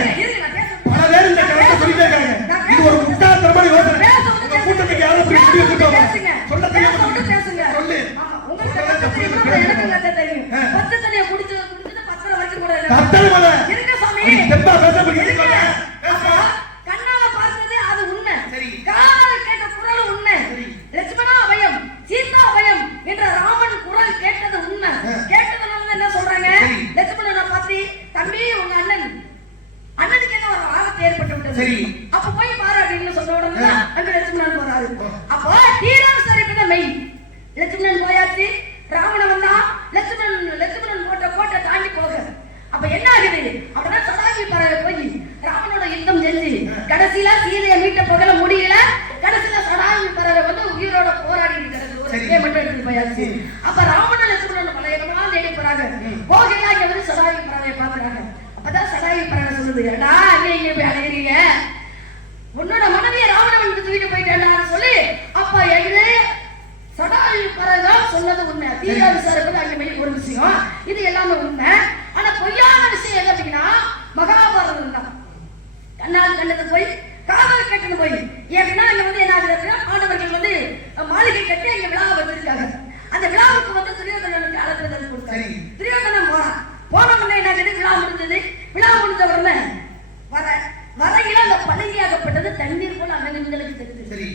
பல பேர் இந்த கருத்தை சொல்லிட்டே இருக்காங்க. இது ஒரு முட்டாள்தனமான யோசனை. உங்க கூட்டத்துக்கு யாரும் இப்படி முடிவு எடுத்துக்கோங்க. சொல்ல தெரியாம பேசுங்க. சொல்லு. உங்களுக்கு கத்த தெரியுமா? எனக்கு கத்த தெரியும். பச்சை தண்ணியை குடிச்சது பத்தரை வரைக்கும் கூட இல்ல. கத்தல மல. இருக்க சாமி. தெம்பா பேசாம இருக்கீங்க. அப்ப கண்ணால பார்த்தது அது உண்மை. சரி. காதால கேட்ட குரல் உண்மை. லட்சுமணா அபயம், சீதா அபயம் என்ற ராமன் குரல் கேட்டது உண்மை. கேட்டதுனால என்ன சொல்றாங்க? லட்சுமணனை பார்த்து தம்பி உங்க அண்ணனுக்கு என்ன ஒரு ஆபத்து ஏற்பட்டு விட்டது. சரி. அப்ப போய் பாரு அப்படின்னு சொன்ன உடனே அங்க லட்சுமணன் போறாரு. அப்போ தீரம் சரிப்பத மெய். லட்சுமணன் போயாச்சு, ராவணன் வந்தா, லட்சுமணன் போட்ட கோட்டை தாண்டி போக. அப்ப என்ன ஆகுது? அப்படின்னா சடாகி பறவை போய் ராவணோட யுத்தம் செஞ்சு கடைசியில சீதையை மீட்ட போகல முடியல. கடைசியில சடாகி பறவை வந்து உயிரோட போராடி இருக்கிறது. ஒரு மட்டும் எடுத்து போயாச்சு. அப்ப ராவணன் லட்சுமணன் பல இடமெல்லாம் தேடி போறாங்க. போகையா இங்க வந்து சடாகி பறவையை பாக்குறாங்க. அப்பதான் சடாயி பறவை சொல்லுது, ஏடா அங்க இங்க போய் அலையிறீங்க, உன்னோட மனைவியை ராவணன் வந்து தூக்கிட்டு போயிட்டான்னு சொல்லி. அப்ப எது சடாயி பறவை சொன்னது உண்மை. தீரா விசாரிப்பது அங்கே ஒரு விஷயம். இது எல்லாமே உண்மை. ஆனா பொய்யான விஷயம் என்ன அப்படின்னா மகாபாரதம் தான். கண்ணால் கண்டது போய் காதல் கேட்டது போய். ஏன்னா இங்க வந்து என்ன ஆகுதுன்னா மாணவர்கள் வந்து மாளிகை கட்டி அங்க விழா வச்சிருக்காங்க. அந்த விழாவுக்கு வந்து துரியோதனனுக்கு அழைப்பு கொடுத்தாரு. துரியோதனன் போறான். போன உடனே என்ன ஆகுது? விழா முடிஞ்சது. விழா முடிஞ்ச உடனே வரையில அந்த பழங்கியாகப்பட்டது தண்ணீர் போல அண்ணன்களுக்கு தெரிஞ்சது.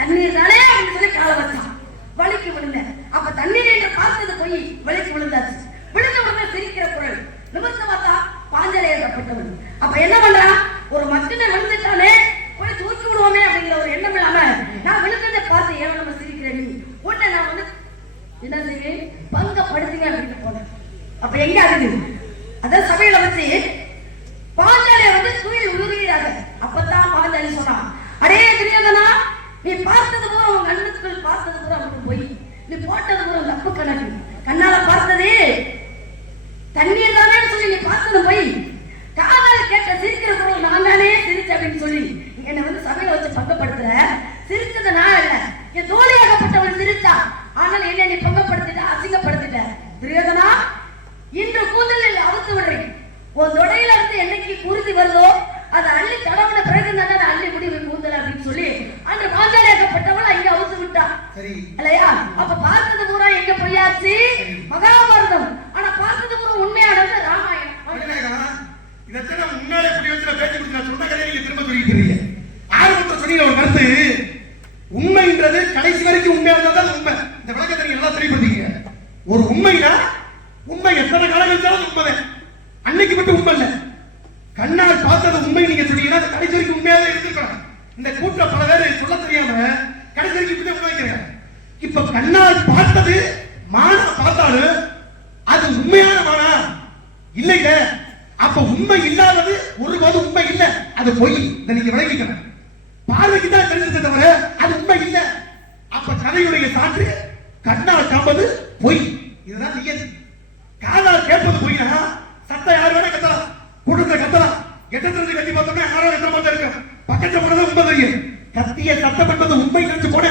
தண்ணீர் தானே அப்படின்னு சொல்லி கால வச்சான். வலிக்கு விழுந்த. அப்ப தண்ணீர் என்று பார்த்தது போய் வலிக்கு விழுந்தாச்சு. விழுந்த உடனே சிரிக்கிற குரல். நிமிர்ந்து பார்த்தா பாஞ்சலையாகப்பட்டவன். அப்ப என்ன பண்றான்? ஒரு மத்தின விழுந்துட்டானே போய் தூக்கி விடுவோமே அப்படிங்கிற ஒரு எண்ணம் இல்லாம நான் விழுந்ததை பார்த்து ஏன் நம்ம சிரிக்கிறேன் நீ உடனே நான் வந்து என்ன செய்வேன் பங்கப்படுத்துங்க அப்படின்னு போனேன். அப்ப எங்க ஆகுது? அதான் சபையில வச்சு பாஞ்சாலிய வந்து துயில் உருகிறாங்க. அப்பதான் பாஞ்சாலி சொன்னான், அடே துரியோதனா, நீ பார்த்தது பூரா உன் கண்ணுக்குள் பார்த்தது பூரா அவனுக்கு போய், நீ போட்டது பூரா தப்பு கணக்கு. கண்ணால பார்த்தது தண்ணீர் தானே சொல்லி நீ பார்த்தது போய், காதால் கேட்ட சிரிக்கிற குரல் நான் தானே சிரிச்சேன் அப்படின்னு சொல்லி என்னை வந்து சபையில வச்சு பங்கப்படுத்துற. சிரிச்சது நான் இல்ல, என் தோழியாகப்பட்டவன் சிரிச்சா. ஆனால் என்ன நீ பங்கப்படுத்திட்ட, அசிங்கப்படுத்திட்ட. துரியோதனா, இன்று கூந்தலில் அவுத்து விடுறேன். உன் தொடையில இருந்து என்னைக்கு குருதி வருதோ அதை அள்ளி தடவுன பிறகு தானே அதை அள்ளி முடிவு கூந்தல் அப்படின்னு சொல்லி அன்று பாஞ்சாலியாகப்பட்டவள் அங்க அவுத்து விட்டா இல்லையா? அப்ப பார்த்தது பூரா எங்க பொய்யாச்சு? மகாபாரதம். ஆனா பார்த்தது பூரா உண்மையானது ராமாயணம். இதெல்லாம் முன்னாலே புரிய வச்சு பேச்சு கொடுத்து சொன்ன கதையை நீங்க திரும்ப சொல்லிக்கிறீங்க. ஆரம்பத்தில் சொன்னீங்க ஒரு கருத்து, உண்மைன்றது கடைசி வரைக்கும் உண்மையா இருந்தா தான் உண்மை. இந்த விளக்கத்தை நீங்க நல்லா தெளிவுபடுத்தீங்க. ஒரு உண்மைனா உண்மை எத்தனை காலம் இருந்தாலும் உண்மைதான். அன்னைக்கு மட்டும் உண்மை இல்ல. கண்ணால் பார்த்தது உண்மை நீங்க சொன்னீங்கன்னா அது கடைசி வரைக்கும் உண்மையாவே இருந்திருக்கலாம். இந்த கூட்ட பல பேர் சொல்ல தெரியாம கடைசி வரைக்கும் இப்படி தான் வைக்கிறேன். இப்ப கண்ணால் பார்த்தது மானா பார்த்தாலும் அது உண்மையான மானா இல்லைங்க. அப்ப உண்மை இல்லாதது ஒருபோது உண்மை இல்ல, அது பொய். இதை நீங்க விளங்கிக்கணும். பார்வைக்கு தான் தெரிஞ்சது தவிர அது உண்மை இல்ல. அப்ப கதையுடைய சான்று கண்ணால் காண்பது பொய். இதுதான் நியதி. காதால் கேட்பது பொய்னா சத்தம் யார் வேணா கத்தலாம், கூட்டத்தை கத்தலாம். எட்டத்திலிருந்து கத்தி பார்த்தோம்னா யாரும் எத்தனை மாதிரி இருக்கும், பக்கத்துல போனது உண்மை தெரியும். கத்திய சத்தம் என்பது உண்மை நினைச்சு போன,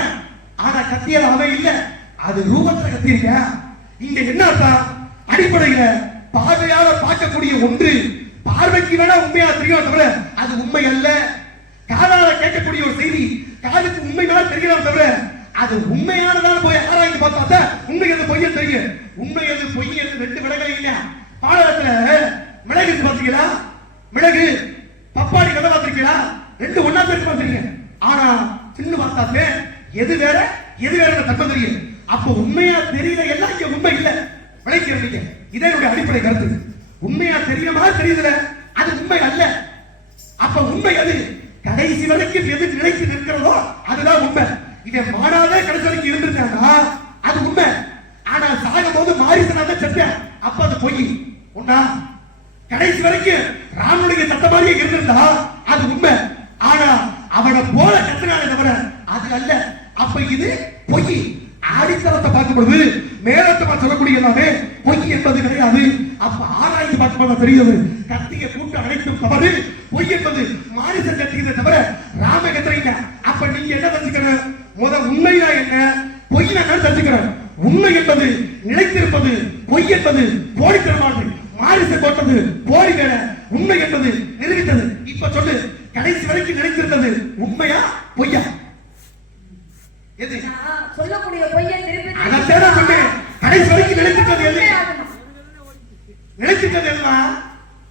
ஆனா கத்தியல் அவன் இல்ல, அது ரூபத்துல கத்திருக்க. இங்க என்ன அர்த்தம்? அடிப்படையில பார்வையால பார்க்கக்கூடிய ஒன்று பார்வைக்கு வேணா உண்மையா தெரியும் தவிர அது உண்மை அல்ல. காதால கேட்கக்கூடிய ஒரு செய்தி காதுக்கு உண்மையா தெரியலாம் தவிர அது உண்மையானதான போய் ஆராய்ந்து பார்த்தா உண்மை எது பொய்ய தெரியும். உண்மை எது பொய் என்று ரெண்டு விலகலை இல்ல. பாடத்துல மிளகு பாத்தீங்களா, மிளகு பப்பாளி கதை பார்த்திருக்கீங்களா? ரெண்டு ஒன்னா பேருக்கு பார்த்திருக்கீங்க. ஆனா சின்ன பார்த்தாலே எது வேற எது வேற தப்ப தெரியும். அப்ப உண்மையா தெரியல எல்லாம் இங்க உண்மை இல்ல. விளைக்கிறீங்க. இதே அடிப்படை கருத்து. உண்மையா தெரிய மாதிரி தெரியுதுல, அது உண்மை அல்ல. அப்ப உண்மை அது கடைசி வரைக்கும் எது நிலைத்து நிற்கிறதோ அதுதான் உண்மை. இதை மாறாத கடைசி வரைக்கும் இருந்திருக்காங்கன்னா அது உண்மை. ஆனா சாகும் போது மாறிசனாக செத்தேன், அப்ப அது பொய். உண்டா? கடைசி வரைக்கும் ராமனுடைய சத்த மாதிரியே இருந்திருந்தா அது உண்மை. ஆனா அவனை போல கத்தினாலே தவிர அது அல்ல. அப்ப இது பொய். ஆடித்தரத்தை பார்க்கும் பொழுது மேலத்தமா சொல்லக்கூடிய எல்லாமே பொய் என்பது கிடையாது. அப்ப ஆராய்ச்சி பார்க்கும்போது தெரியுது கத்திய கூட்டு அனைத்தும் தவறு, பொய் என்பது மாரிசன் கத்தியதை தவிர ராம கத்துறீங்க. அப்ப நீங்க என்ன தெரிஞ்சுக்கணும்? உண்மையா என்ன, பொய் என்ன தெரிஞ்சுக்கணும். உண்மை என்பது நிலைத்திருப்பது, பொய் என்பது போலித்தனமானது. மாரிசன் போட்டது போலி வேற, உண்மை என்பது நிரூபித்தது. இப்ப சொல்லு, கடைசி வரைக்கும் நிலைத்திருந்தது உண்மையா பொய்யா? எது சொல்லக்கூடிய பொய்யை திருப்பி அதான் சொன்னேன். கடைசி வரைக்கும் நிலைத்திருக்கிறது எது? நிலைத்திருக்கிறது எதுமா?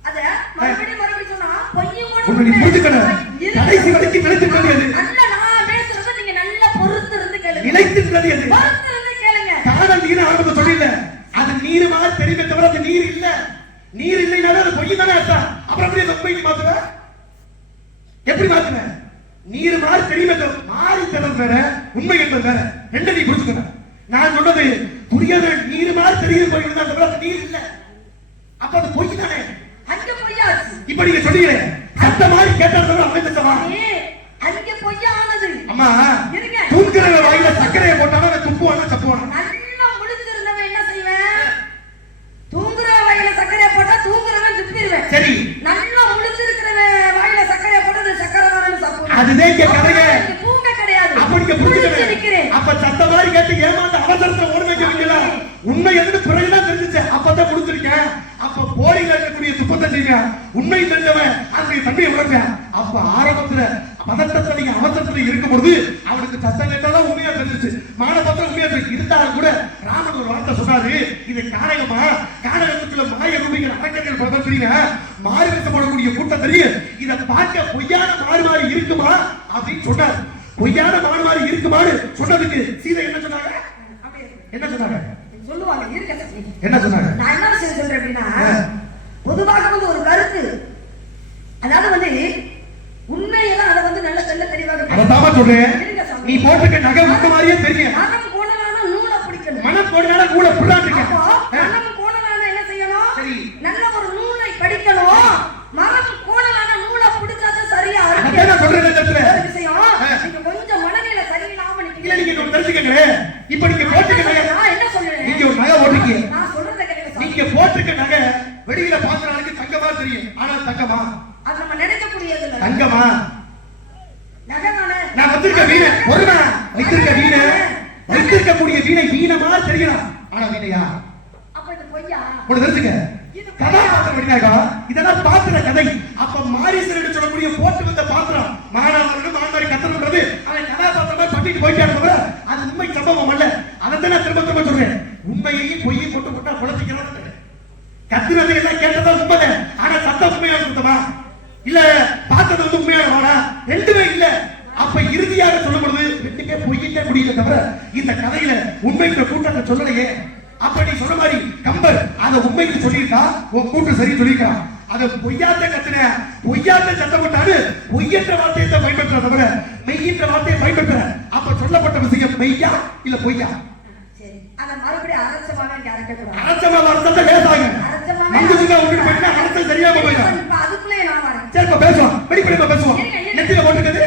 அத மறுபடியும் சொன்னா பொய்யும் கூட உன்னை புரிஞ்சுக்கணும். கடைசி வரைக்கும் நிலைத்திருக்கிறது எது? நல்ல நான் பேசுறது நீங்க நல்லா பொறுத்து இருந்து கேளுங்க. நிலைத்திருக்கிறது எது? பொறுத்து இருந்து கேளுங்க. காணல் நீர் ஆரம்பத்தை சொல்லில, அது நீர் மாதிரி தெரியுமே தவிர அது நீர் இல்ல. நீர் இல்லைனாலும் அது பொய் தானே அர்த்தம். அப்புறம் எப்படி அந்த பொய்க்கு மாத்துவ? எப்படி மாத்துவ? நீர் மாதிரி தெரியுமே மாறி தரம் வேற, உண்மை என்பது வேற. ரெண்டு நீ புரிஞ்சுக்கணும். நான் சொன்னது புரியாத நீர் மாதிரி தெரியுது பொய் தான் தவிர அது நீர் இல்ல. அப்ப அது பொய் தானே. அங்க பொய்யாச்சு. இப்ப நீங்க சொல்றீங்க சத்த மாதிரி கேட்டது அமைச்சமா அங்க பொய்யானது. அம்மா இருங்க. தூங்குற வாயில சக்கரையை போட்டாலும் அது துப்புவானா தப்புவானா? நல்லா முழிச்சிருந்தவன் என்ன செய்வேன்? தூங்குற வாயில சக்கரையை போட்டா தூங்குறவன் துப்பிடுவேன். சரி. நல்லா முழிச்சிருக்கிறவன் வாயில சக்கரையை போட்டது சக்கரை தானே சாப்பிடுவேன். அதுதான் இங்க கதைங்க. தூங்க கிடையாது. அப்ப நீங்க புரிஞ்சுக்கணும். அப்ப சத்த மாதிரி கேட்டு ஏமாந்த அவசரத்துல ஓட வைக்கிறீங்களா? உண்மை எதுன்னு பிறகுதான் தெரிஞ்சுச்சு. அப்பதான் முடிச்சிருக்கேன். அப்ப போலில இருக்கக்கூடிய துப்பத்தை செய்வ, உண்மை தெரிஞ்சவன் அந்த தன்மையை உணர்வேன். அப்ப ஆரம்பத்துல பதட்டத்துல நீங்க அவசரத்துல இருக்கும் பொழுது அவனுக்கு சத்தம் கேட்டாதான் உண்மையா தெரிஞ்சிச்சு. மானபத்திரம் உண்மையா தெரிஞ்சு இருந்தாலும் கூட ராமன் ஒரு வார்த்தை சொன்னாரு, இது காரகமா, காரகத்துக்குள்ள மாய ரூபிகள் அரக்கர்கள் பதறீங்க, மாறு வேஷம் போடக்கூடிய கூட்டம் தெரியும், இதை பார்க்க பொய்யான மாறு மாறி இருக்குமா அப்படின்னு சொன்னார். பொய்யான மாறு மாறி இருக்குமான்னு சொன்னதுக்கு சீதை என்ன சொன்னாங்க? என்ன சொன்னாங்க? சொல்லுவாங்க. என்ன சொன்னாங்க? நான் என்ன விஷயம் சொல்றேன் அப்படின்னா, பொதுவாக ஒரு கருத்து, அதாவது உண்மையெல்லாம் அதை நல்ல தெல்ல தெளிவாக அதான் சொல்றேன். நீ போட்டுக்க நகை முக்க மாதிரியே தெரியும். மனம் கோணலான நூலை பிடிக்கணும். மனம் கோணலான நூலை புள்ளாட்டுங்க. மனம் கோணலான என்ன செய்யணும்? சரி. நல்ல ஒரு நூலை படிக்கணும். மனம் கோணலான நூலை பிடிச்சாத சரியா இருக்கு. அதான் சொல்றேன். இந்த விஷயம் நீங்க கொஞ்சம் மனநிலை சரியில்லாம இல்ல, நீங்க ஒன்னு தெரிஞ்சுக்கங்க. இப்ப நீங்க போட்டுக்க நகை, நான் என்ன சொல்றேன், நீங்க ஒரு நகை போட்டுக்கீங்க. நான் சொல்றத கேளுங்க. நீங்க போட்டுக்க நகை வெளியில பாக்குறானுக்கு தங்கமா தெரியும். ஆனா தங்கமா? அது நம்ம நினைக்கக்கூடியது இல்ல. தங்கமா? நகைதானே. நான் வச்சிருக்க வீணை பொறுமை, வைத்திருக்க வீணை, வைத்திருக்கக்கூடிய வீணை வீணமா தெரியலாம். ஆனா வீணையா? அப்ப இது பொய்யா? ஒன்னு தெரிஞ்சுக்க. கதாபாத்திரம் வெளியாக இதெல்லாம் பாத்திர கதை. அப்ப மாரீசன் சொல்லக்கூடிய போட்டு வந்த பாத்திரம் மாணவர்கள் மாணவரை கத்தணுன்றது அவன் கதாபாத்திரமா சொல்லிட்டு போயிட்டாரு. அது உண்மை சம்பவம் அல்ல. அதைத்தான் நான் திரும்ப திரும்ப சொல்றேன். உண்மையையும் பொய்யை போட்டு போட்டா குழந்தைக்கிறான். கத்துனதை எல்லாம் கேட்டதா உண்மை, ஆனா சத்தம் உண்மையான சுத்தமா இல்ல பார்த்தது உண்மையான ரெண்டுமே இல்ல. அப்ப இறுதியாக சொல்லப்படுது ரெண்டுமே பொய்யிட்ட முடியல தவிர இந்த கதையில உண்மைன்ற கூட்டத்தை சொல்லலையே. அப்ப நீ சொன்ன மாதிரி கம்பர் அதை உண்மைக்கு சொல்லியிருக்கா, உன் கூட்டு சரி சொல்லியிருக்கா. அதை பொய்யாத்த கத்துன பொய்யாத்த சத்தம் போட்டாரு பொய்யற்ற வார்த்தையை பயன்படுத்த தவிர மெய்யின்ற வார்த்தையை பயன்படுத்துற. அப்ப சொல்லப்பட்ட விஷயம் மெய்யா இல்ல பொய்யா? சரி, அத மறுபடியும் அரசமாவே இங்க அரைக்கக்கூடாது. அரசமா அரசத்தை பேசாங்க. அரசமாவே மங்குதுங்க உங்களுக்கு பண்ணா அரசல் தெரியாம போயிடும். இப்ப அதுக்குள்ளே நான் வரேன். சரி, இப்ப பேசுவோம். வெளிப்படையா பேசுவோம். நெத்தியில போட்டுக்கிறது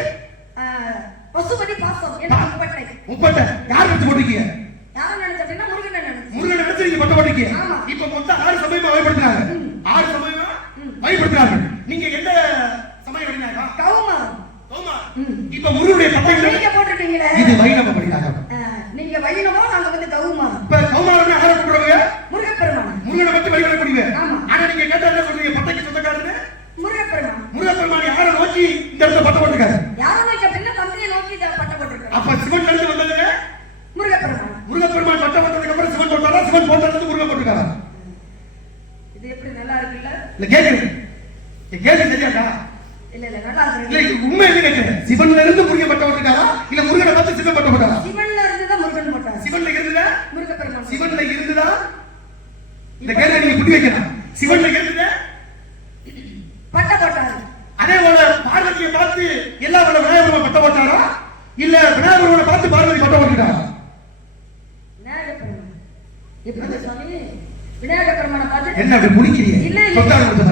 பசுபதி பாசம் என்ன முப்பட்டை. முப்பட்டை யார் வச்சு போட்டுக்கீங்க? யாரும் நினைச்சீங்கன்னா முருகன் நினைச்சு. முருகன் நினைச்சு நீங்க பட்ட போட்டுக்கீங்க. ஆமா. இப்ப மொத்தம் 6 சமயமா வழிபடுறாங்க. 6 சமயமா வழிபடுறாங்க. நீங்க எந்த சமயம் வழினாங்க? கௌமாரம். கௌமாரம். இப்ப முருகனுடைய பட்டை நீங்க போட்டுட்டீங்களே. இது வைணவ வழினாங்க. நீங்க வைணவோ, நாங்க வந்து கௌமாரம். இப்ப கௌமாரம்னா யாரை கூப்பிடுறவங்க? முருகப்பெருமான். முருகனை பத்தி வழிபடக்கூடியவங்க. ஆமா. ஆனா நீங்க கேட்டா என்ன சொல்றீங்க? பட்டைக்கு சொந்தக்காரன்னு முருகப்பெருமான். முருகப்பெருமான் யாரை நோக்கி இந்த இடத்துல பட்ட போட்டுருக்காரு? யாரை நோக்கி அப்படின்னா தந்தையை நோக்கி பட்ட போட்டுருக்காரு. அப்ப சிவன் இருந்து வந்ததுங்க முருகப்பெருமான். முருகப்பெருமான் பட்ட போட்டதுக்கு அப்புறம் சிவன் போட்டாரா? சிவன் போட்டதுக்கு முருகன் போட்டுருக்காரா? இது எப்படி நல்லா இருக்குல்ல? இல்ல கேக்குறேன். கேள்வி சரியாடா? இல்ல நல்லா இருக்கு. இல்ல உண்மை என்ன கேக்குறேன்? சிவன்ல இருந்து முருகன் பட்ட போட்டுருக்காரா? இல்ல முருகனை பார்த்து சிவன் பட்ட போட்டாரா? சிவன்ல இருந்து தான் முருகன் போட்டார். சிவன்ல இருந்ததா? முருகப்பெருமான். சிவன்ல இருந்ததா? இந்த கேள்வி நீங்க புடி வைக்கணும். சிவன்ல இருந்ததா? பட்ட போட்டாரு. அதே போல பார்வதியை பார்த்து எல்லா விநாயகரும் பட்ட போட்டாரா? இல்ல விநாயகரோட பார்த்து பார்வதி பட்ட போட்டுட்டாரா? விநாயகர் பெருமான். எப்படி சுவாமி? விநாயகர் பெருமானை பார்த்து என்ன அப்படி முடிக்கிறீங்க? இல்ல இல்ல.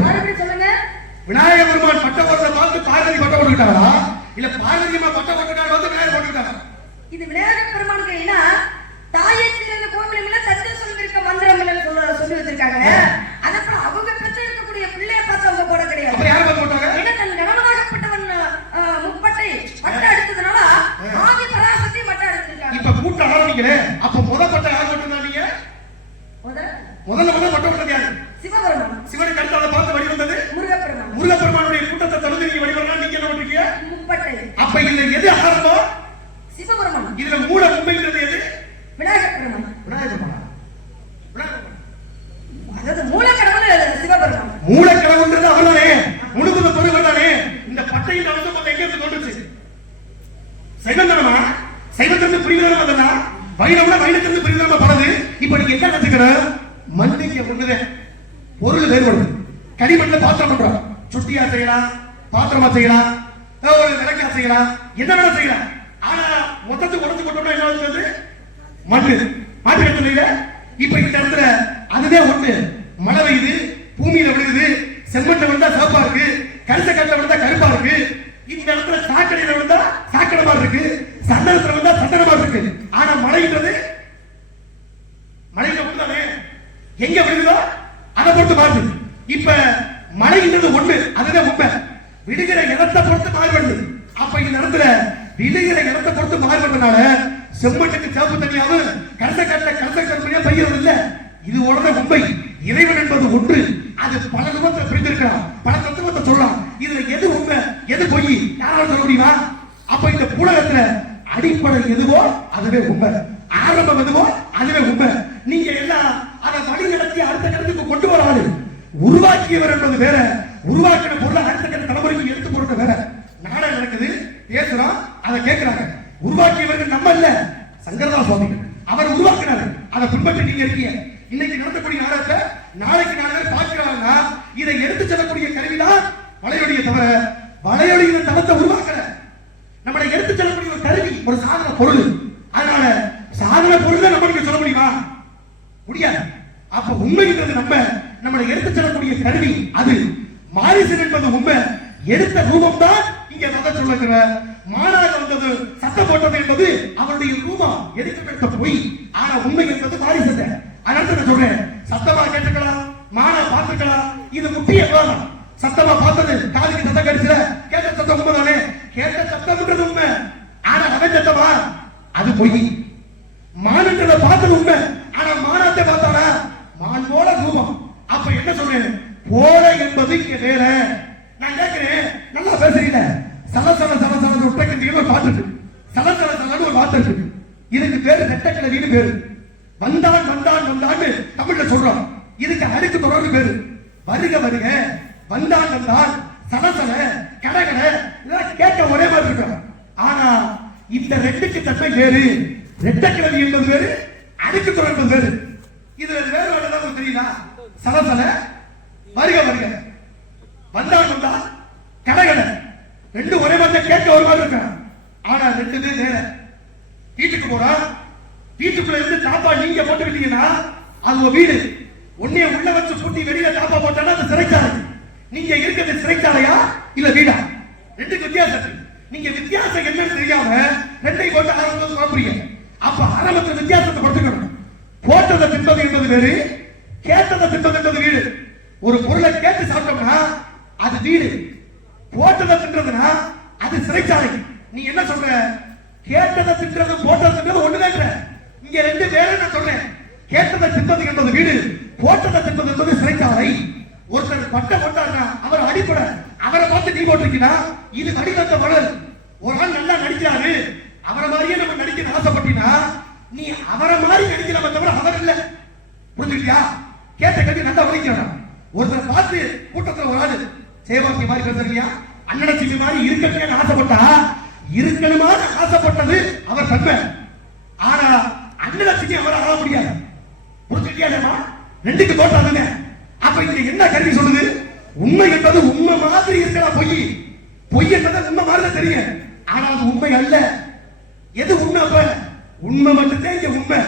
மறுபடியும் சொல்லுங்க. விநாயகர் பெருமான் பட்ட போட்டதை பார்த்து பார்வதி பட்ட போட்டுட்டாரா? இல்ல பார்வதி அம்மா பட்ட போட்டுட்டாரா? வந்து விநாயகர் போட்டுட்டாரா? இது விநாயகர் பெருமானுக்கு என்ன தாயத்திலிருந்து கோவிலுங்கள தஞ்சை சொல்லிருக்க மந்திரங்கள் சொல்லி வச்சிருக்காங்க. அதப்பறம் அவங்க பெற்று இருக்கக்கூடிய பிள்ளைய பார்த்து அவங்க போட கிடையாது. அப்ப யாரை பார்த்து போட்டாங்க? ஏன்னா தன் கணவனாகப்பட்டவன் முப்பட்டை பட்ட எடுத்ததுனால ஆதி பராசக்தி பட்ட எடுத்திருக்காங்க. இப்ப கூட்டம் ஆரம்பிக்கிறே. அப்ப பட்ட யார் போட்டுருந்தா? நீங்க முதல்ல பட்ட போட்டது யாரு? சிவபெருமான். சிவனுக்கு அடுத்து அதை பார்த்து வழி வந்தது முருகப்பெருமான். முருகப்பெருமானுடைய கூட்டத்தை தடுத்து நீங்க வழிபடலாம். நீங்க என்ன பண்றீங்க? முப்பட்டை. அப்ப இதுல எது ஆரம்பம்? சிவபெருமான். இதுல மூல உண்மைங்கிறது எது? விநாயகர் பெருமான். விநாயகர் பெருமான். அதாவது மூலக்கடவுள் சிவபெருமான். மூலக்கடவுள்ன்றது அவர்தானே? முழுவதும் பொருள் தானே? இந்த பட்டையின் அம்சம் அந்த எங்க இருந்து தோன்றுச்சு? சைவம் தானமா? சைவத்திலிருந்து பிரிவுதானே வந்தா? வைணவம்னா வைணத்திலிருந்து பிரிவுதானே படுது. இப்ப நீங்க என்ன நினைச்சுக்கிற? மண்ணுக்கு ஒண்ணுதே பொருள் வேறுபடுது. களிமண்ல பாத்திரம் பண்றோம். சுட்டியா செய்யலாம், பாத்திரமா செய்யலாம், ஒரு விளக்கா செய்யலாம், என்ன வேணா செய்யலாம். ஆனா மொத்தத்துக்கு உடச்சு கொட்டோம்னா என்ன ஆகுது? மண்ணு. மாட்டு கட்டல. இப்ப இந்த இடத்துல அதுவே ஒண்ணு. மழை பெய்யுது, பூமியில விழுகுது, செம்மண்ல விழுந்தா சிவப்பா இருக்கு, கரிச கட்டில விழுந்தா கருப்பா இருக்கு. இந்த இடத்துல சாக்கடையில விழுந்தா சாக்கடை மாதிரி இருக்கு, சந்தனத்துல விழுந்தா சந்தன மாதிரி இருக்கு. ஆனா மழைன்றது மழையில விழுந்தானே எங்க விழுகுதோ அதை பொறுத்து மாறுது. இப்ப மழைன்றது ஒண்ணு, அதுதான் உண்மை. விடுகிற இடத்தை பொறுத்து மாறுபடுது. அப்ப இந்த இடத்துல விடுகிற இடத்தை பொறுத்து மாறுபடுறதுனால செம்மண்ணுக்கு சேப்பு தனியாவும் கரசக்காட்டுல கரசக்கருமையா பையறது இல்ல. இது உடனே உண்மை. இறைவன் என்பது ஒன்று. அது பல ரூபத்தை பிரிந்திருக்கலாம், பல தத்துவத்தை சொல்லலாம். இதுல எது உண்மை எது பொய் யாராலும் சொல்ல முடியுமா? அப்ப இந்த புலகத்துல அடிப்படை எதுவோ அதுவே உண்மை, ஆரம்பம் எதுவோ அதுவே உண்மை. நீங்க எல்லாம் அதை வழி நடத்தி அடுத்த கட்டத்துக்கு கொண்டு வராது. உருவாக்கியவர் என்பது வேற, உருவாக்கின பொருளை அடுத்த கட்ட தலைமுறைக்கு எடுத்து போறது வேற. நாடகம் நடக்குது, பேசுறோம், அதை கேட்கிறாங்க. உருவாக்கியவர்கள் நம்ம இல்ல, சங்கரதாஸ் சுவாமி. அவர் உருவாக்கினார். அதை பின்பற்றி நீங்க இருக்கீங்க. இன்னைக்கு நடத்தக்கூடிய நாடகத்தை நாளைக்கு 4 பேர் பார்க்கிறாங்கன்னா இதை எடுத்து செல்லக்கூடிய கருவிதான் வளையொலியை தவிர வளையொலியின் தளத்தை உருவாக்கல. நம்மளை எடுத்து செல்லக்கூடிய ஒரு கருவி, ஒரு சாதன பொருள். அதனால சாதன பொருள் நம்மளுக்கு சொல்ல முடியுமா? முடியாது. அப்ப உண்மைன்றது நம்மளை எடுத்து செல்லக்கூடிய கருவி அது. மாரிசன் என்பது உண்மை. எடுத்த ரூபம் தான் இங்க மத சொல்லுகிற மானாக வந்தது சத்தம் போட்டது என்பது அவருடைய ரூபம் எடுக்கப்பட்ட பொய். ஆனா உண்மை என்பது மாரிசன். அதனால நான் சொல்றேன், சத்தமா கேட்டுக்கலாம், மானா பார்த்துக்கலாம், இது முக்கிய விவாதம். சத்தமா பார்த்தது காதுக்கு சத்தம் கிடைச்சல, கேட்ட சத்தம் உண்மைதானே? கேட்ட சத்தம்ன்றது உண்மை. ஆனா அவன் சத்தமா அது பொய். மானன்றத பார்த்தது உண்மை. ஆனா மானத்தை பார்த்தானா மான் போல ரூபம். அப்ப என்ன சொல்றேன்? போல என்பது இங்க வேற. நான் கேட்கிறேன், நல்லா பேசுறீங்க. சலசல சலசல ஒட்டக்கண்டின்னு ஒரு பாட்டு இருக்கு, சலசல சலன்னு ஒரு வார்த்தை இருக்கு. இதுக்கு பேரு ரெட்டக்கிழவின்னு பேரு. வந்தான் வந்தான் வந்தான்னு தமிழ்ல சொல்றோம். இதுக்கு அடுக்கு தொடர்ந்து பேரு. வருக வருக, வந்தான் வந்தான், சலசல கடகட இதெல்லாம் கேட்க ஒரே மாதிரி இருக்கு. ஆனா இந்த ரெண்டுக்கு தன்மை வேறு. ரெட்டக்கிழவி என்பது வேறு, அடுக்கு தொடர்பு வேறு. இதுல வேறுபாடு ஏதாவது தெரியுதா? சலசல வருக வருக, வந்தான் வந்தான், கடகட ரெண்டு ஒரே மாதிரி கேட்க ஒரு மாதிரி இருக்க. ஆனா ரெண்டுமே வேற. வீட்டுக்கு போறா, வீட்டுக்குள்ள இருந்து தாப்பா நீங்க போட்டுக்கிட்டீங்கன்னா அது ஒரு வீடு. உன்னைய உள்ள வச்சு பூட்டி வெளியில தாப்பா போட்டானா அது சிறைச்சாலை. நீங்க இருக்கிறது சிறைச்சாலையா இல்ல வீடா? ரெண்டுக்கு வித்தியாசம் இருக்கு. நீங்க வித்தியாசம் என்னன்னு தெரியாம ரெண்டையும் போட்டு ஆரம்பத்தில் குழப்பறீங்க. அப்ப ஆரம்பத்தில் வித்தியாசத்தை படுத்துக்கணும். போட்டதை தின்பது என்பது வேறு, கேட்டதை தின்பது என்பது வீடு. ஒரு பொருளை கேட்டு சாப்பிட்டோம்னா அது வீடு, போட்டதை தின்றதுன்னா அது சிறைச்சாலை. நீ என்ன சொல்ற? கேட்டதை தின்றது போட்டதை தின்றது ஒண்ணுதான். இங்க ரெண்டு வேற நான் சொல்றேன். கேட்டதை தின்பது என்பது வீடு, போட்டதை தின்பது என்பது சிறைச்சாலை. ஒருத்தர் பட்ட போட்டாருன்னா அவர் அடிப்படை, அவரை பார்த்து நீ போட்டிருக்கீங்கன்னா இது வடிவந்த மணல். ஒரு ஆள் நல்லா நடிக்கிறாரு, அவரை மாதிரியே நம்ம நடிக்க ஆசைப்பட்டீங்கன்னா நீ அவரை மாதிரி நடிக்கலாமே தவிர அவர் இல்ல. புரிஞ்சுக்கிட்டியா? கேட்ட கட்டி நல்லா உழைக்கிறான். ஒருத்தரை பார்த்து கூட்டத்தில் ஒரு ஆளு சேவாக்கி மாதிரி பேசுறீங்க, அண்ணனச்சிமி மாதிரி இருக்கணும்னு ஆசைப்பட்டா இருக்கணுமான்னு ஆசைப்பட்டது அவர் தன்மை. ஆனா அண்ணனச்சிமி அவரை ஆக முடியாது. புரிஞ்சுக்கிட்டியா? ரெண்டுக்கு தோட்டாதுங்க. அப்ப இங்க என்ன கல்வி சொல்லுது? உண்மை என்பது உண்மை மாதிரி இருக்கலாம், பொய் பொய் என்பது உண்மை மாதிரி தான் தெரியும், ஆனா அது உண்மை அல்ல. எது உண்மை? அப்ப உண்மை மட்டும்தான் இங்க உண்மை.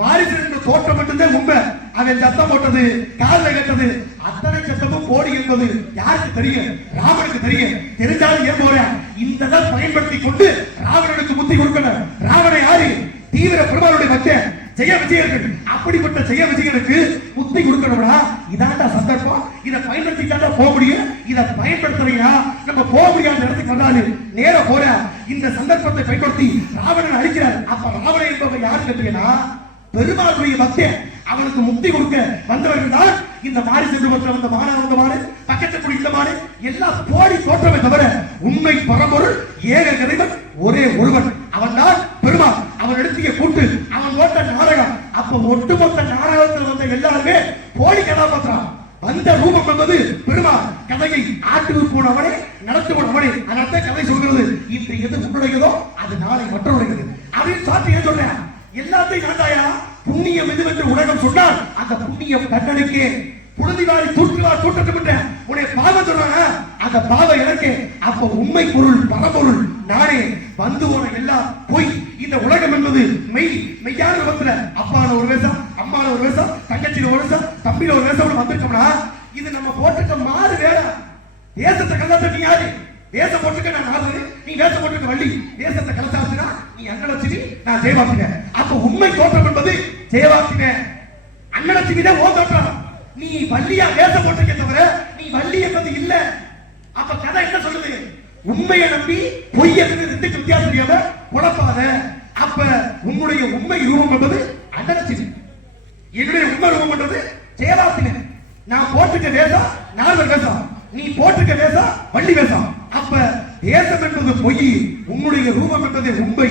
மாறிட்டு தோற்றம் மட்டும்தான் உண்மை. அவன் சத்தம் போட்டது, காலில் கட்டது, அத்தனை சத்தமும் போடி என்பது யாருக்கு தெரியும்? ராவனுக்கு தெரியும். தெரிஞ்சாலும் ஏன் போற? இந்த பயன்படுத்தி கொண்டு ராவணனுக்கு புத்தி கொடுக்கணும். ராவணன் யாரு? தீவிர பெருமாளுடைய பக்தன் ஜெய விஜயர்கள். அப்படிப்பட்ட ஜெய விஜயனுக்கு புத்தி கொடுக்கணும்னா இதாண்டா சந்தர்ப்பம். இதை பயன்படுத்திட்டா போக முடியும். இதை பயன்படுத்துறீங்கன்னா நம்ம போக முடியாத இடத்துக்கு வந்தாலும் நேர போற. இந்த சந்தர்ப்பத்தை பயன்படுத்தி ராவணன் அழிக்கிறார். அப்ப ராவணன் என்பவர் யாரு கேட்டீங்கன்னா பெருமாளுடைய பக்தன். அவனுக்கு முக்தி கொடுக்க வந்தவர்கள் தான் இந்த மாறி சென்று வந்த மாணவ பக்கத்துக்குள் இந்த மாடு எல்லாம் போடி தோற்றமே தவிர உண்மை பரம்பொருள் ஏக இறைவன் ஒரே ஒருவன். அவன் தான் பெருமாள். அவன் எடுத்திய கூட்டு, அவன் ஓட்ட நாடகம். அப்ப ஒட்டுமொத்த நாடகத்தில் வந்த எல்லாருமே போடி கதாபாத்திரம். அந்த ரூபம் என்பது பெருமாள். கதையை ஆட்டு போனவனே நடத்துவனவனே. அதனால கதை சொல்கிறது, இன்று எது உன்னுடையதோ அது நாளை மற்றவருடையது அப்படின்னு சாத்தி ஏன் சொல்றேன்? எல்லாத்தையும் நாட்டாயா புண்ணியம் எதுவென்று உலகம் சொன்னால் அந்த புண்ணியம் தண்டனைக்கு புழுதிவாரி தூற்றுவார் தூட்டப்பட்ட உடைய பாவம் சொல்றாங்க. அந்த பாவம் எனக்கு. அப்ப உண்மை பொருள் பரம்பொருள் நானே. வந்து போன எல்லாம் பொய். இந்த உலகம் என்பது மெய். மெய்யான விதத்துல அப்பான ஒரு வேஷம், அம்மான ஒரு வேஷம், தங்கச்சியில ஒரு வேஷம், தம்பியில ஒரு வேஷம் வந்திருக்கோம்னா இது நம்ம போட்டுக்க மாறு வேற. தேசத்தை கலந்த நீ யாரு? வேஷம் போட்டுக்க நான் ஆறு, நீ வேஷம் போட்டுக்க வள்ளி. தேசத்தை கலசாச்சுனா நீ அண்ணலட்சுமி, நான் ஜெயவாக்கின. அப்ப உண்மை தோற்றம் என்பது ஜெயவாக்கின, அண்ணலட்சுமி தான் ஓ தோற்றம். நீ வள்ளியா வேஷம் போட்டுக்க தவிர நீ வள்ளி என்பது இல்ல. அப்ப கதை என்ன சொல்லுது? உண்மையை நம்பி பொய்யை ரெண்டுக்கு வித்தியாசம் தெரியாம குழப்பாத. அப்ப உன்னுடைய உண்மை ரூபம் என்பது அண்ணலட்சுமி, என்னுடைய உண்மை ரூபம் என்பது ஜெயவாக்கின. நான் போட்டுக்க வேஷம் நார்மல் வேஷம், நீ போட்டுக்க வேஷம் வள்ளி வேஷம். அப்ப தேசம் என்பது பொய், உன்னுடைய ரூபம் என்பது உண்மை.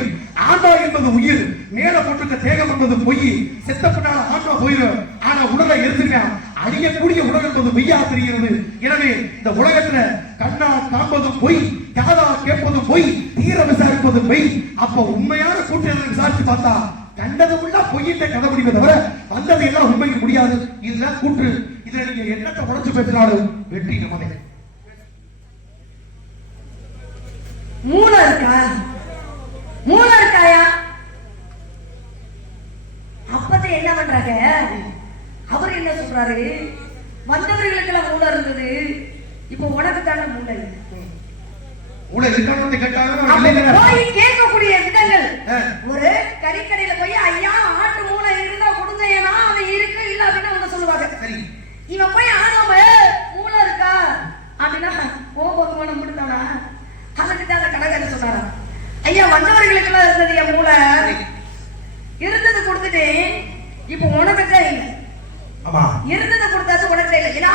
ஆன்மா என்பது உயிர். மேல போட்டுக்க தேகம் என்பது பொய். செத்தப்பட்டால ஆன்மா போயிடும். ஆனா உலகை எடுத்துக்க அழியக்கூடிய உலகம் என்பது மெய்யா தெரிகிறது. எனவே இந்த உலகத்துல கண்ணா காண்பதும் பொய், காதா கேட்பதும் பொய், தீர விசாரிப்பது பொய். அப்ப உண்மையான கூட்டத்தை விசாரிச்சு பார்த்தா கண்டது உள்ள பொய்யிட்ட கதை முடிவை தவிர வந்தது எல்லாம் உண்மைக்கு முடியாது. இதுதான் கூற்று. இதுல நீங்க என்னத்தை உடைச்சு பேசினாலும் வெற்றி நமதே. மூளை இருக்கா? மூளை இருக்காயா? அப்பதான் என்ன பண்றாங்க? அவர் என்ன சொல்றாரு? வந்தவர்களுக்கு எல்லாம் மூளை இருந்தது, இப்ப உனக்கு தானே மூளை. மூளை இருக்கணும்னு கேட்டாங்க. போய் கேட்கக்கூடிய விதங்கள். ஒரு கறிக்கடையில போய் ஐயா ஆட்டு மூளை இருந்தா கொடுங்கனா அவன் இருக்கு, இல்ல அப்படின்னா அவங்க சொல்லுவாங்க. சரி, இவன் போய் ஆடாம மூளை இருக்கா அப்படின்னா போகமான முடிந்தானா? அதுக்கு அந்த கடைக்காரர் சொன்னாரா, ஐயா வந்தவர்களுக்கு எல்லாம் இருந்தது என் மூளை இருந்தது கொடுத்துட்டு இப்ப உனக்கு இல்லை. இருந்ததை கொடுத்தாச்சு உனக்கு இல்லை. ஏன்னா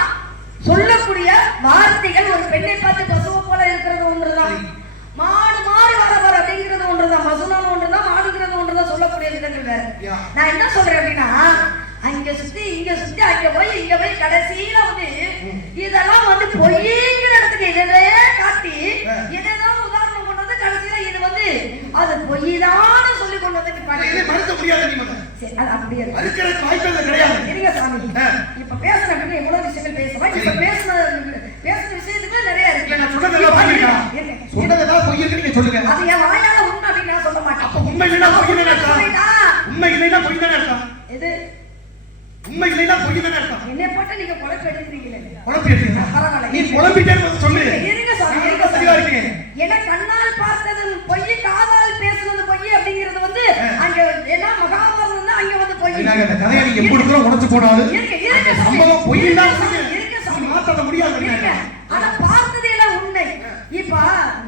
சொல்லக்கூடிய வார்த்தைகள் ஒரு பெண்ணை பார்த்து பசுவை போல இருக்கிறது ஒன்றுதான், மாடு மாடு வர அப்படிங்கிறது ஒன்றுதான், பசுனான ஒன்றுதான், மாடுங்கிறது ஒன்றுதான். சொல்லக்கூடிய விதங்கள் வேற. நான் என்ன சொல்றேன் அப்படின்னா அங்க சுத்தி இங்க சுத்தி அங்க போய் இங்க போய் கடைசியில வந்து இதெல்லாம் வந்து பொய்ங்கிற இடத்துக்கு இதையே காட்டி இதைதான் உதாரணம் கொண்டு வந்து கடைசியில இது வந்து அது பொய்தான்னு சொல்லி கொண்டு வந்து மறுக்க முடியாது. அப்படியே கிடையாது. இருங்க சாமி, இப்ப பேசுறேன் எவ்வளவு விஷயங்கள் பேசுவோம். இப்ப பேசுற விஷயத்துக்கு நிறைய இருக்கு. அது என் வாயால இல்லைன்னா பொய் தானே அர்த்தம். என்னை போட்டு நீங்க குழப்பி எடுக்கிறீங்களே. குழப்பி எடுக்கிறீங்களா? பரவாயில்ல. நீ குழப்பிட்டேன்னு சொல்லு. இருங்க சாமி, இருங்க சாமி. ஏன்னா கண்ணால் பார்த்தது பொய், காதால் பேசுனது பொய் அப்படிங்கிறது வந்து அங்க என்ன மகாபாரதம் தான் அங்க வந்து பொய். இல்லங்க அந்த கதையை நீங்க எப்படி கூட உடைச்சு போடாது. இருங்க சாமி. சம்பவம் பொய் தான். இருங்க சாமி. மாத்த முடியாது. இருங்க. ஆனா பார்த்தது எல்லாம் உண்மை. இப்ப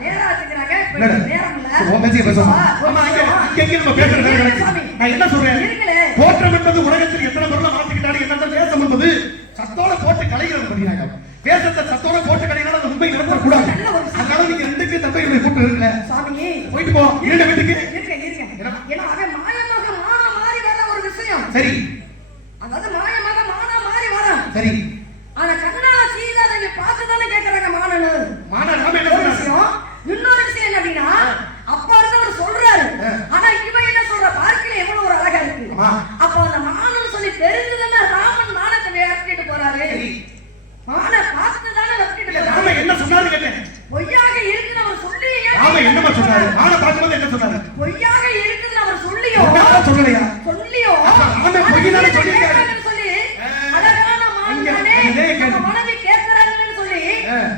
நேரா வச்சுக்கறாங்க. இப்ப நேரம் இல்ல. ஓ மெஜி பேசுமா. ஆமா இங்க நம்ம பேசுறது. நான் என்ன சொல்றேன்? தோற்றம் என்பது உலகத்தில் எத்தனை பொருளை மாத்திக்கிட்டாரு என்னதான் தேசம் என்பது சத்தோட போட்டு கலைகிறது பண்ணினாங்க. தேசத்தை சத்தோட போட்டு கலைனால அது உண்மை நடத்த கூடாது. அதனால நீங்க ரெண்டுக்கு தந்தைகளை கூட்டு இருக்கல. சாமி போயிட்டு போ. இரண்டு வீட்டுக்கு. இருங்க. ஏன்னா அவன் மாயமாக மானா மாறி வர ஒரு விஷயம். சரி. அதாவது மாயமாக மானா மாறி வர. சரி. ஆனா கண்ணால சீதாதேவி பார்த்து தானே கேக்குறாங்க மானனு. மானா நாம என்ன சொல்றோம்? இன்னொரு விஷயம் என்ன அப்படின்னா அப்பா இருந்தவர் சொல்றாரு. ஆனா இவன் என்ன சொல்ற பார்க்கல எவ்வளவு ஒரு அழகா இருக்கு. அப்ப அந்த மானன்னு சொல்லி தெரிஞ்சதுன்னா ராமன் மானத்தை விரட்டிட்டு போறாரு. மானை பார்த்து தானே விரட்டிட்டு போறாரு. ராம என்ன சொன்னாரு கேட்டேன். பொய்யாக இருக்குன்னு அவர் சொல்லி ராம என்னமா சொன்னாரு? மானை பார்க்கும்போது என்ன சொன்னாரு? பொய்யாக இருக்குன்னு அவர் சொல்லியோ சொல்லலையா? சொல்லியோ ராம பொய்யினால சொல்லிருக்காரு சொல்லி அழகான மானே நம்ம மனைவி கேக்குறாங்கன்னு சொல்லி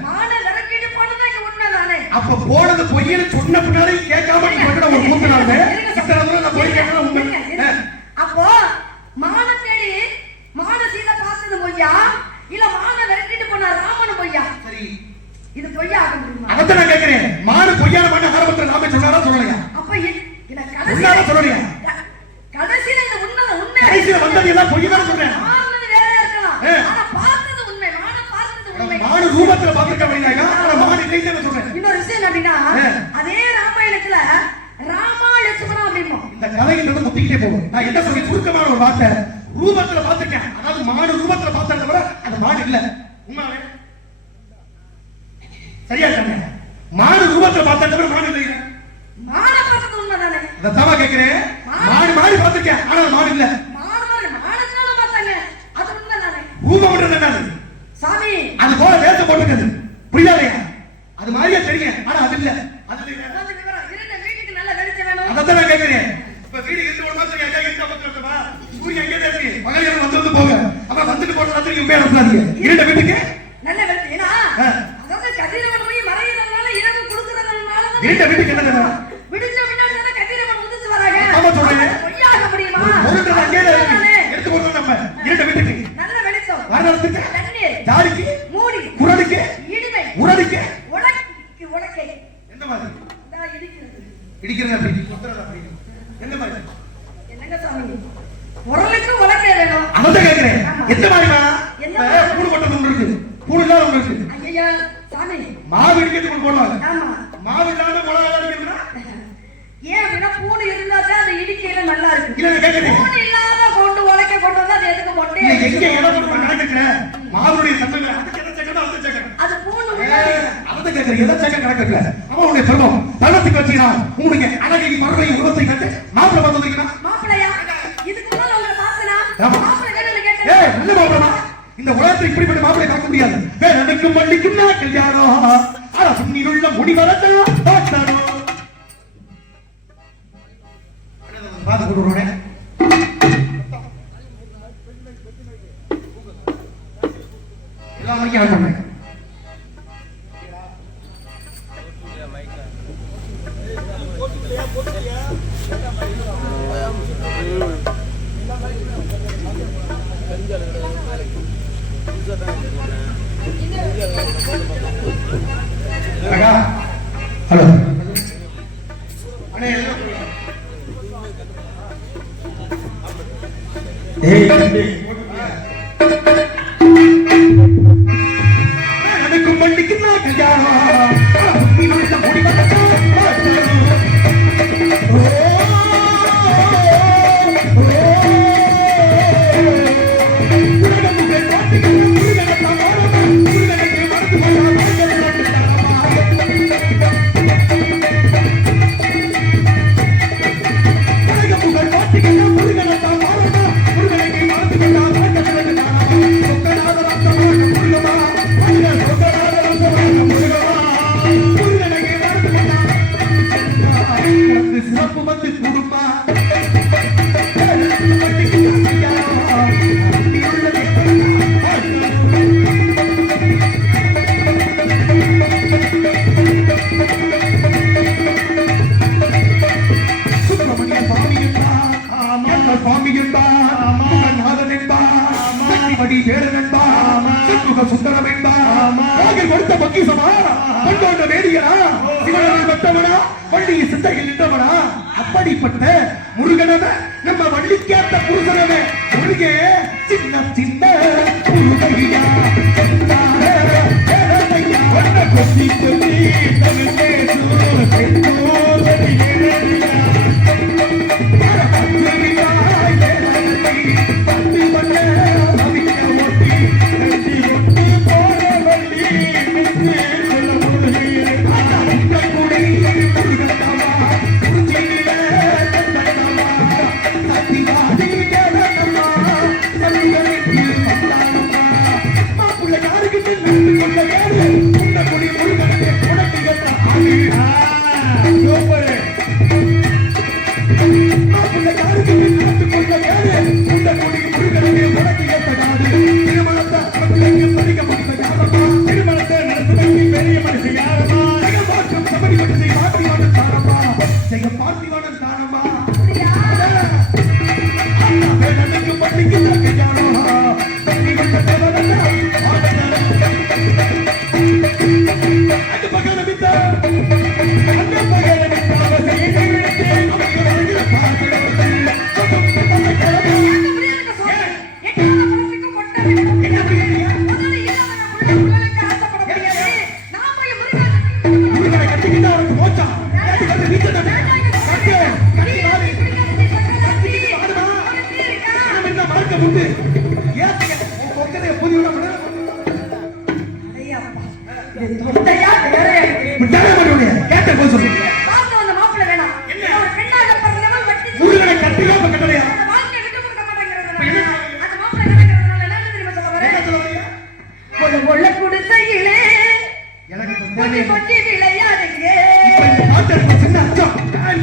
மானை விரட்டிட்டு போனது இங்க உண்மைதானே. அப்ப போனது பொய்யன்னு சொன்ன பின்னாடி கேட்காம நீ மட்டும் ஒரு கூத்துறாங்க. இத்தனை நான் பொய் கேட்கறது உண்மை. அப்போ மான தேடி மான சீதை பார்த்தது பொய்யா இல்ல மான விரட்டிட்டு போன ராமன் பொய்யா? சரி இது பொய்யா ஆக முடியுமா? அதான் நான் கேக்குறேன். மாடு பொய்யான பண்ண ஆரம்பத்துல நாம சொன்னாரா சொல்லலையா? அப்ப இல்ல கடைசில சொல்லலையா? கடைசில இந்த உண்மை கடைசில வந்தது எல்லாம் பொய் தான் சொல்றேன். மானது வேறயா இருக்கலாம். ஆனா பார்த்தது உண்மை. மான பார்த்தது உண்மை. மாடு ரூபத்துல பாத்துக்க முடியாங்க. ஆனா மாடு இல்லைன்னு சொல்றேன். இன்னொரு விஷயம் அப்படின்னா அதே ராமாயணத்துல ராமா லட்சுமணா அப்படிமோ இந்த கதைன்றது முத்திக்கிட்டே போகும். நான் என்ன சொல்லி சுருக்கமான ஒரு வார்த்தை ரூபத்துல பாத்துக்கேன். அதாவது மாடு ரூபத்துல பார்த்தத விட அது மாடு இல்ல. உண்மையாவே சரியா தானே? மாடு ரூபத்துல பார்த்தத விட மாடு இல்ல. மான பார்த்தது உண்மைதானே? அதான் கேக்குறேன். மாடு மாடு பாத்துக்கேன் ஆனா மாடு இல்ல. மானத்தால பார்த்தாங்க அது உண்மைதானே? ரூபம்ன்றது என்னது? சாமி அது போல வேஷம் போட்டுக்கிறது புரியாதையா? அது மாதிரியா தெரியும் ஆனா அது இல்ல. அது இல்ல. வீட்டுக்கு நல்ல வெளிச்சம் வேணும். அதான் நான் கேக்குறேன். இப்ப வீடு இருந்து ஒரு மாசம் எங்க இருக்க பக்கத்துலமா சூரியன் எங்க இருக்கு? பகலிரவு வந்து போங்க. அப்ப வந்துட்டு போற ராத்திரி உண்மையா நடத்தாதீங்க. இரண்டு வீட்டுக்கு நல்ல வெளிச்சம். ஏன்னா அதாவது கதிரவன் போய் மறையிறதுனால இரவு கொடுக்கறதுனால இரண்டு வீட்டுக்கு என்ன வேணும்? விடிஞ்ச பின்னாடி தான கதிரவன் உதிச்சு வராங்க. ஆமா சொல்றேன். பொய்யாக முடியுமா? ஒரு அங்கே எடுத்து போறோம் நம்ம. இரண்டு வீட்டுக்கு நல்ல வெளிச்சம். வாரத்துக்கு தண்ணீர் ஜாடிக்கு மூடி குரலுக்கு இடிமை உரலுக்கு உலக்கை எந்த மாதிரி நான் இடிக்கிறது இடிக்கிறது அப்படி குத்துறது அப்படி எந்த மாதிரி? என்னங்க சாமி உரலுக்கு உலக்கை வேணும். அதான் கேக்குறேன். எந்த மாதிரிமா? என்ன பூடு போட்டது ஒன்று இருக்கு. பூடு இல்லாத ஒன்று இருக்கு. ஐயா சாமி மாவு இடிக்கிறது கொண்டு போடுவாங்க. ஆமா மாவு இல்லாத மிளகா அடிக்கிறதுனா ஏன் அப்படின்னா பூண்டு இருந்தாதான் அந்த இடிக்கையில நல்லா இருக்கு. இல்ல கேக்குறேன். பூண்டு இல்லாத கொண்டு உலக்கை கொண்டு வந்தா அது எதுக்கு மொட்டை? இல்ல எங்க எதை போட்டு கணக்குற மாவுடைய தன்மை அதுக்கு என்ன சேக்கணும் அது சேக்கணும். அது பூண்டு அத கேக்குறேன். எதை சேக்க கணக்குல அவனுடைய பெருமம் தனத்துக்கு வச்சினா உங்களுடைய அழகை மறுபடி உருவத்தை கண்டு மாப்பிளை வந்திருக்கா? மாப்பிளையா இதுக்கு முன்னால உங்களை பார்த்தனா? மாப்பிளை வேணும்னு கேட்டேன். ஏய் நல்ல மாப்பிளமா இந்த உலகத்துல இப்படிப்பட்ட மாப்பிளை பார்க்க முடியாது. வேறனுக்கும் மல்லிக்கும் நான் கல்யாணம் ஆனா புண்ணியுள்ள முடிவரத்தான் பார்த்தானோ பாத்து கொடுறோனே. எல்லாம் மணிக்கு ஆன் பண்ணேன். ஹலோ எனக்கும் வண்டிக்கு நான் கல்யாணம் சிறப்பு வந்து குடும்பா படி வேடன் என்பா சண்முக சுந்தரம் என்பா கோவில் கொடுத்த பொக்கிசமா கொண்டோண்ட வேடியனா சிவனை பெற்றவனா வள்ளியை சிந்தையில் நின்றவனா அப்படிப்பட்ட முருகனவ நம்ம வள்ளிக்கேத்த புருஷனவ முருகே சின்ன சின்ன முருகையா கொத்தி கொத்தி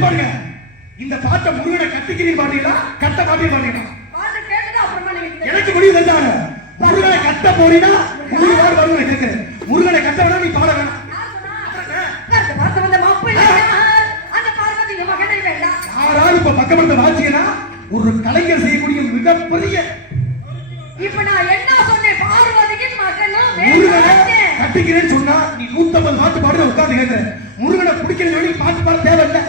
தமிழே இந்த பாட்டை முருகனை கட்டிக்கிறீங்க பாத்தீங்களா கட்ட மாட்டீங்க பாத்தீங்களா எனக்கு முடிவு செஞ்சாங்க முருகனை கட்ட போறீனா முருகனோட வருவேன் கேட்கிறேன் முருகனை கட்ட வேணா நீ பாட வேணாம் யாராவது இப்ப பக்கமத்த வாட்சியனா ஒரு கலைஞர் செய்யக்கூடிய மிகப்பெரிய இப்ப நான் என்ன சொன்னேன் பார்வதிக்கு மகனும் முருகனை கட்டிக்கிறேன்னு சொன்னா நீ 150 பாட்டு பாடுற உட்கார்ந்து கேட்கிற முருகனை பிடிக்கிறது சொல்லி பாட்டு பாட தேவையில்லை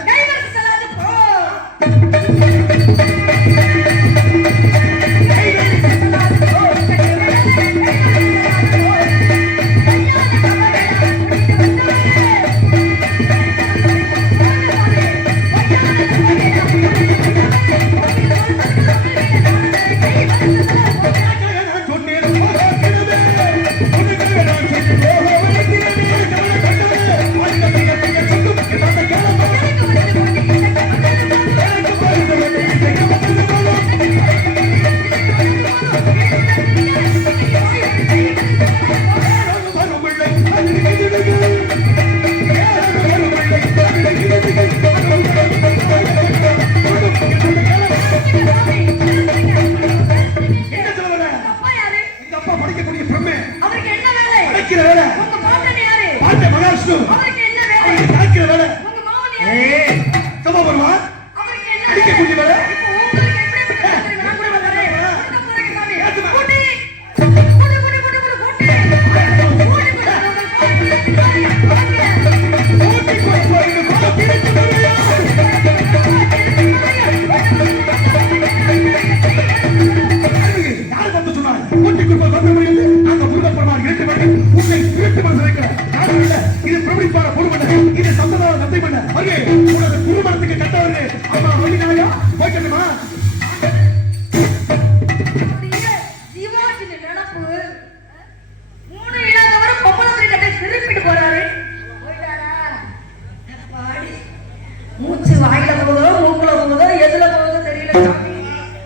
மூச்சு வாயில போகுதோ மூக்குல போகுதோ எதுல போகுதோ தெரியல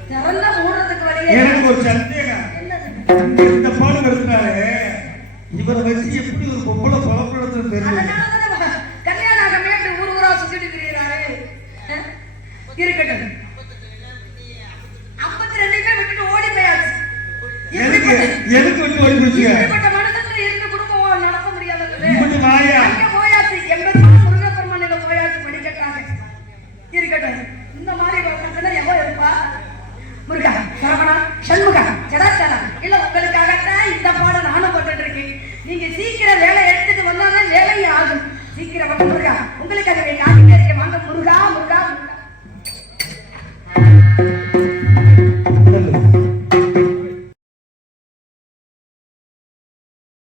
திறந்த மூடுறதுக்கு வழியே எனக்கு ஒரு சந்தேகம் இந்த பாடம் எடுத்தாரு இவரை வச்சு எப்படி ஒரு பொம்பளை புலப்படுறது தெரியல கல்யாணம் ஆகமே ஊர் ஊரா சுத்திட்டு திரியிறாரு இருக்கட்டும் 52 விட்டுட்டு ஓடி போயாச்சு எதுக்கு விட்டு ஓடி போச்சுங்க இப்படிப்பட்ட மனசுல இருந்து குடும்பம் நடத்த முடியாதது இப்படி மாயா அங்க போயாச்சு எம்பெருமான் முருகப்பெருமானில போயாச்சு படிக்கட்டாங்க இருக்கட்டும் இந்த மாதிரி பிரச்சனை எவ்வளவு இருப்பா முருகா சரவணா சண்முகா ஜடாச்சரா இல்ல உங்களுக்கு